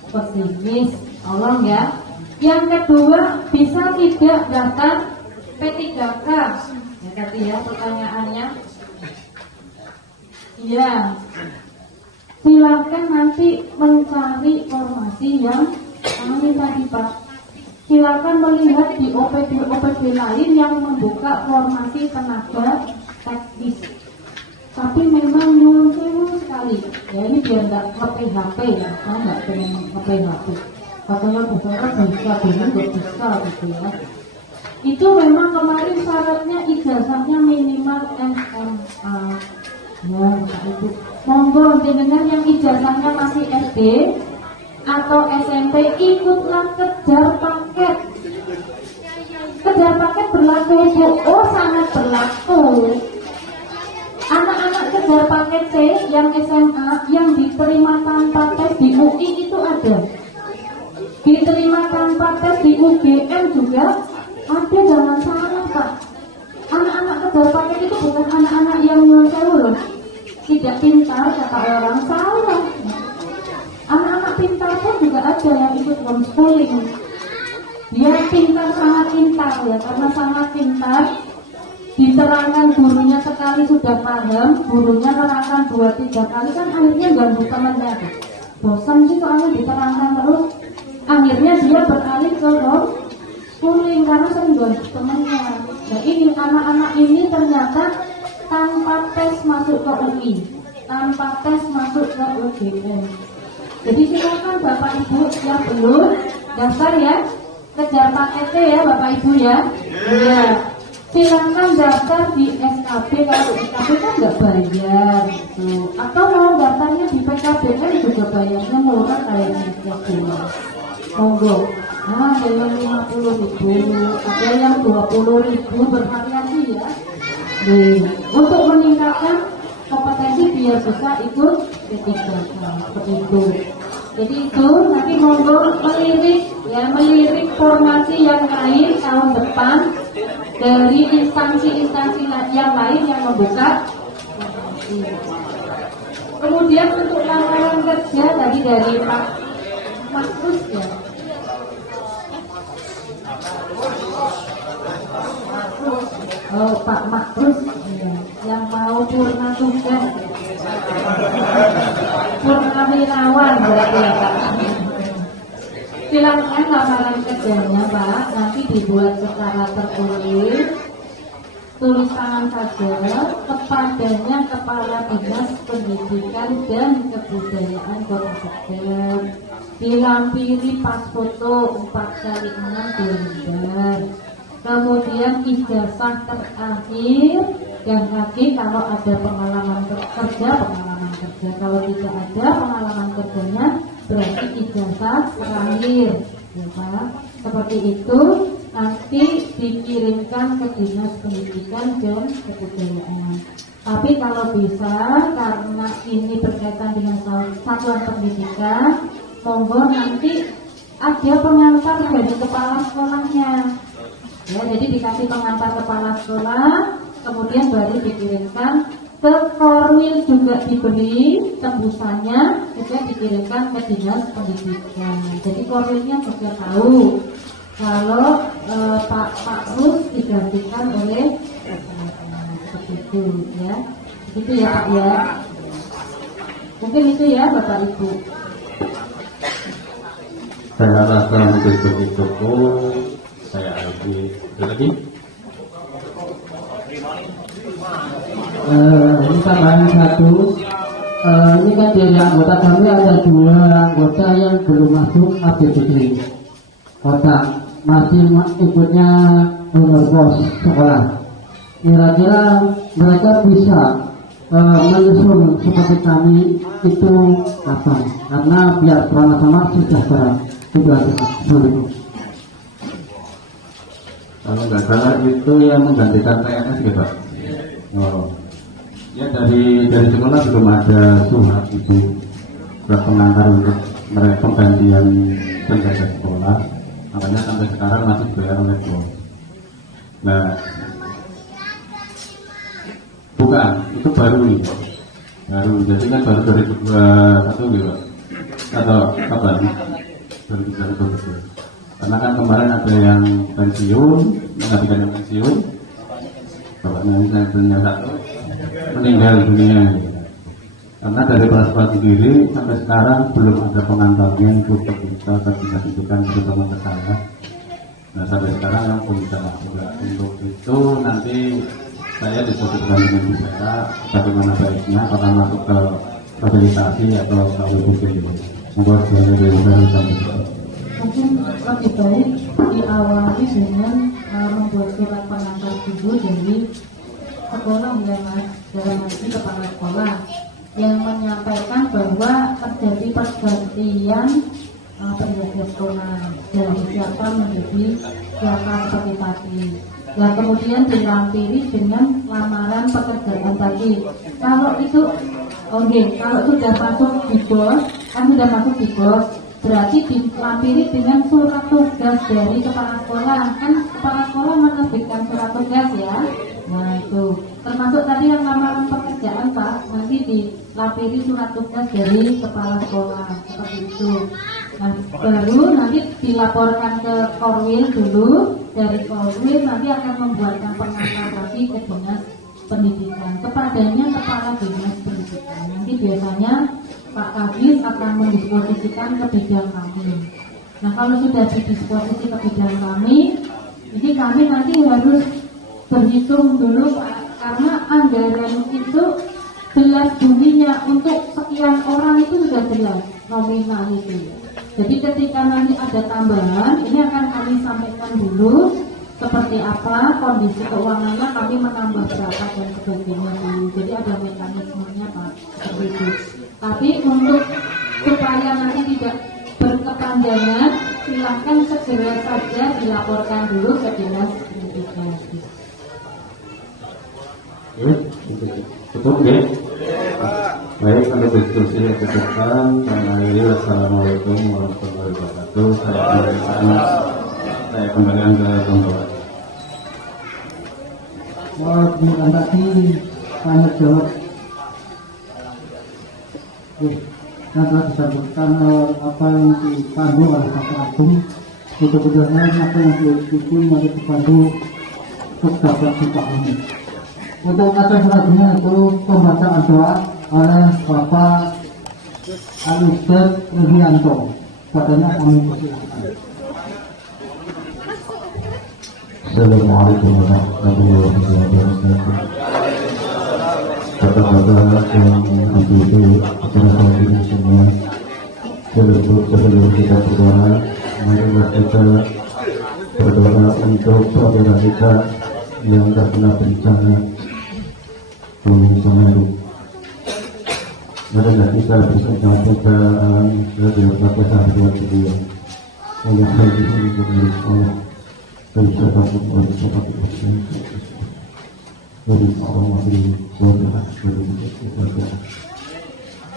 pesimis, tolong ya. Yang kedua, bisa tidak daftar P3K? Ya tadi ya pertanyaannya. Ya, silakan nanti mencari formasi yang kami tadi Pak. Silakan melihat di OPD lain yang membuka formasi tenaga teknis. Tapi memang nyuruh sekali. Ya ini biar nggak nge-PHP ya, saya nggak pengen nge-PHP. Katanya besar bisa, nggak bisa gitu ya. Itu memang kemarin syaratnya ijazahnya minimal SMA. Ya, itu. Monggo jenengan yang ijazahnya masih SD atau SMP ikutlah kejar paket. Kejar paket berlaku Bu. Oh sangat berlaku. Anak-anak kejar paket C yang SMA yang diterima tanpa tes di UI itu ada. Diterima tanpa tes di UGM juga ada, jangan salah Pak. Anak-anak kejar paket itu bukan anak-anak yang nyonsewu loh, tidak pintar kata orang, salah. Anak-anak pintar pun juga ada yang ikut homeschooling. Dia pintar, sangat pintar ya, karena sangat pintar. Diterangkan gurunya sekali sudah paham, gurunya terangkan 2-3 kali kan akhirnya ganggu temannya. Bosan sih soalnya diterangkan terus. Akhirnya dia beralih ke homeschooling karena sering ganggu temannya. Nah ini anak-anak ini ternyata tanpa tes masuk ke UI, tanpa tes masuk ke UGM. Jadi silakan Bapak Ibu yang belum daftar ya, kejar paketnya ya Bapak Ibu ya. Iya. Silakan daftar di SKB, kalau SKB kan nggak bayar gitu. Atau mau daftarnya di PKB kan juga bayarnya murah kayaknya setiap bulan. Monggo. Nah, ada yang 50.000, ada yang 20.000, bervariasi ya. Untuk meningkatkan kompetensi biar bisa ikut P3K seperti itu. Jadi itu nanti monggo melirik formasi yang lain tahun depan dari instansi-instansi yang lain yang membuka. Kemudian untuk lamaran kerja tadi dari Pak Makrus ya. Oh Pak Makrus ya, yang mau purna tugas, purnawirawan berarti ya Pak. Silakan lamaran kerjanya Pak, nanti dibuat secara tertulis, tulis tangan saja, kepadanya Kepala Dinas Pendidikan dan Kebudayaan Kota Tegal. Dilampiri pas foto 4x6 di lembar. Kemudian ijazah terakhir dan lagi kalau ada pengalaman kerja. Kalau tidak ada pengalaman kerjanya berarti ijazah terakhir ya Pak. Seperti itu nanti dikirimkan ke Dinas Pendidikan dan Kebudayaan. Tapi kalau bisa, karena ini berkaitan dengan satuan pendidikan, monggo nanti ada pengantar dari kepala sekolahnya. Ya, jadi dikasih pengantar kepala sekolah, kemudian baru dikirimkan ke Korwil, juga diberi tembusannya, juga dikirimkan ke Dinas Pendidikan. Jadi Korwilnya juga tahu kalau Pak Rus digantikan oleh seperti itu ya. Itu ya Pak ya. Mungkin itu ya Bapak Ibu. Saya rasa untuk begitu saya lagi. Ini tambahan satu. Ini kan dari anggota kami ada 2 anggota yang belum masuk ABCD kota, masih ikutnya honor pos sekolah. Kira-kira mereka bisa menyusun seperti kami itu kapan? Karena biar sama-sama sejahtera. Sudah sulit. Kalau nggak salah itu yang menggantikan PNS gitu Pak. Oh. Ya dari sekolah belum ada surat itu pengantar untuk mereka penggantian penjaga sekolah, makanya sampai sekarang masih dibayar oleh bos. Nah, bukan, itu baru nih, jadi kan baru 2021 gitu atau kapan? 2021. Karena kan kemarin ada yang pensiun, menggantikan yang pensiun, bapaknya misalnya satu meninggal dunia. Karena dari Prasekolah sendiri sampai sekarang belum ada pengantarnya untuk kita titipkan terutama ke saya. Nah sampai sekarang yang belum bisa juga. Untuk itu nanti saya disebutkan dengan saya bagaimana baiknya apakah masuk ke rehabilitasi atau KWPP. Mungkin dari saya sampai mungkin lebih baik diawali dengan membuat surat pengantar dulu dari sekolah mulai mas dalam arti kepala sekolah yang menyampaikan bahwa terjadi pergantian penjaga sekolah dari siapa menjadi siapa seperti tadi. Nah kemudian dilampiri dengan lamaran pekerjaan tadi. Kalau itu kalau sudah masuk di bos, kan sudah masuk di bos, berarti dilampiri dengan surat tugas dari kepala sekolah. Kan kepala sekolah menerbitkan surat tugas ya. Nah itu termasuk tadi yang lamaran pekerjaan Pak, nanti dilampiri surat tugas dari kepala sekolah seperti itu. Nah baru nanti dilaporkan ke Korwil dulu, dari Korwil nanti akan membuatkan pengantar lagi ke dinas pendidikan, kepadanya kepala dinas pendidikan. Nanti biasanya Pak Kadis akan mendisposisikan ke bidang kami. Nah kalau sudah didisposisi ke bidang kami, jadi kami nanti harus berhitung dulu Pak, karena anggaran itu jelas bunyinya untuk sekian orang itu sudah jelas nominal itu. Jadi ketika nanti ada tambahan, ini akan kami sampaikan dulu seperti apa kondisi keuangannya, kami menambah berapa dan sebagainya dulu. Jadi ada mekanismenya Pak, seperti itu. Tapi untuk supaya nanti tidak berkepanjangan, silakan segera saja dilaporkan dulu ke dinas pendidikan. Cukup ya? Baik, untuk diskusi yang cukupkan. Assalamualaikum warahmatullahi wabarakatuh. Saya kembalikan ke pembawa. Terima kasih tanya jawab. Yang telah disebutkan apa yang dipandu oleh Bapak Agung, itu kemudian apa yang diikuti yang dipandu untuk dapat dipahami. Untuk acara selanjutnya itu pembacaan doa oleh Bapak Al-Ustaz Ruhianto. Padanya kami persilakan. Assalamualaikum warahmatullahi wabarakatuh. Kata-kata yang diikuti kepada saudara semua, sebelum kita berdoa, marilah kita berdoa untuk saudara kita yang terkena bencana Gunung Semeru. Marilah kita bersama-sama dari berbagai sahabat beliau yang hadir di sini Allah dan sahabat dari Allah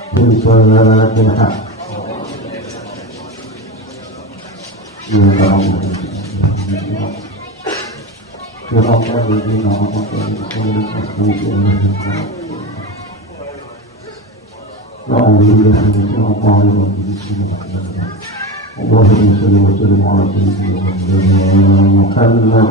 dari saudara dari Fatihah. Ya Allah, ya Allah, berikan apa yang kita inginkan. Allahumma salli wa sallim ala sayyidina Muhammad.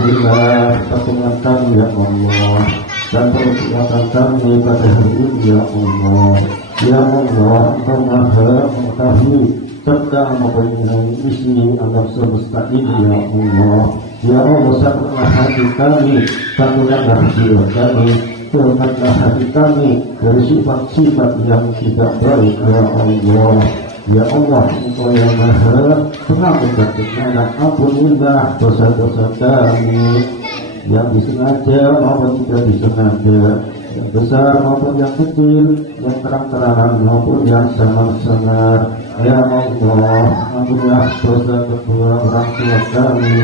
Berkahlah pertemuan kami ya Allah, dan perbuatan kami pada hari ini ya Allah. Ya Allah, Engkau Maha mengetahui serta mempunyai isi alam semesta ini ya Allah. Ya Allah, satukanlah hati kami, satukanlah jiwa kami, satukanlah hati kami dari sifat-sifat yang tidak baik ya Allah. Ya Allah, Engkau yang Maha Pengampun dan Penyayang, ampunilah dosa-dosa kami yang disengaja maupun tidak disengaja, yang besar maupun yang kecil, yang terang-terangan maupun yang samar-samar. Ya Allah, ampunilah dosa kedua orang tua kami,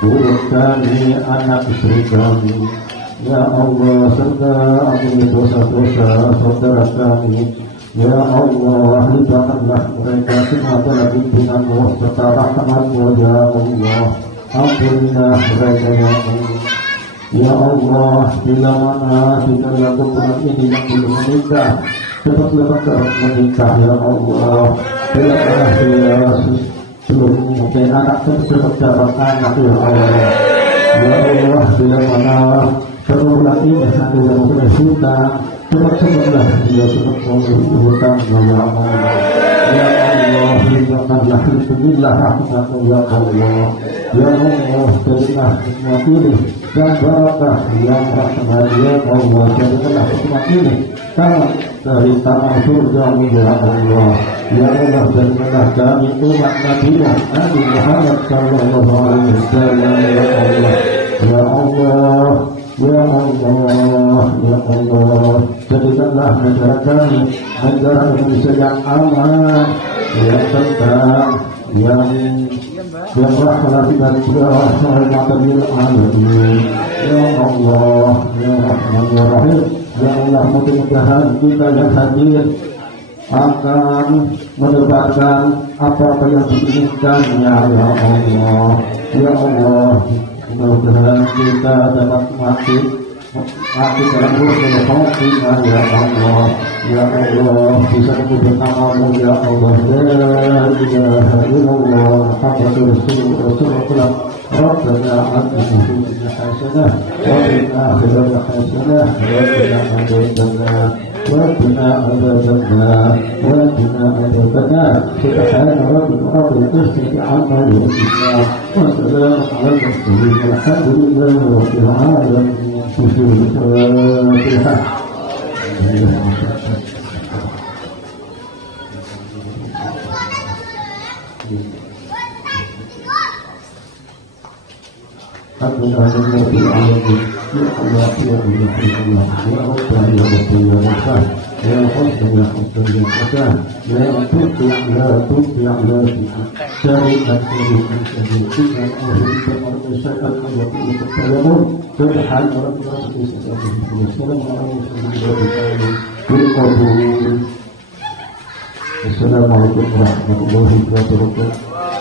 guru kami, anak istri kami. Ya Allah, serta ampuni dosa-dosa saudara kami. Ya Allah, libatkanlah mereka semua dalam pimpinan-Mu serta rahmat-Mu. Ya Allah, ampunilah mereka. Ya Allah, ya Allah, bila mana kita lakukan ini yang belum menikah, cepat lepas menikah. Ya Allah, bila mana dia belum mungkin anak, cepat dapat anak. Ya Allah, ya Allah, bila mana sebulan ini nanti yang mempunyai hutang, cepat-cepatlah dia cepat memiliki hutang. Ya Allah, ya Allah, libatkanlah, lindungilah rahmat-Mu. Ya Allah, ya Allah, jadilah semua pilih dan barakah yang rahmat. Ya Allah, jadikanlah semua pilih tangan dari tangan surga-Mu. Ya Allah, ya Allah, jadikanlah kami umat Nabi Muhammad sallallahu alaihi wasallam. Ya Allah, ya Allah, ya Allah, ya Allah, jadikanlah negara kami negara Indonesia yang aman, yang tentram, yang rahmat dan rahmatan lil alamin. Ya Allah, ya Rahman ya Rahim, ya Allah, mudah-mudahan kita yang hadir akan mendapatkan apa yang diinginkannya. Ya Allah, ya Allah, mudah-mudahan kita dapat mati dalam husnul khotimah. Ya Allah, ya Allah, bisa menyebut nama-Mu. Ya Allah, la ilaha illallah Muhammadur Rasulullah. Rabbana atina fid dunya hasanah wa fil akhirati hasanah wa qina adzabannar. وقنا عذاب النار وقنا عذاب النار. سبحان ربك رب العزة عما يصفون وسلام على المرسلين والحمد لله رب العالمين. الفاتحة. Amin amin ya Rabbil alamin. Ya Allah, ya Allah, ya Allah, ya Rabbah, ya Rabbah, ya Rabbah, ya Rabbah, ya Rabbah, ya Rabbah, ya Tuti, ya Tuti, ya Tuti, syarikat syarikat syarikat syarikat masyarakat yang berkembang berhal orang Assalamualaikum warahmatullahi wabarakatuh.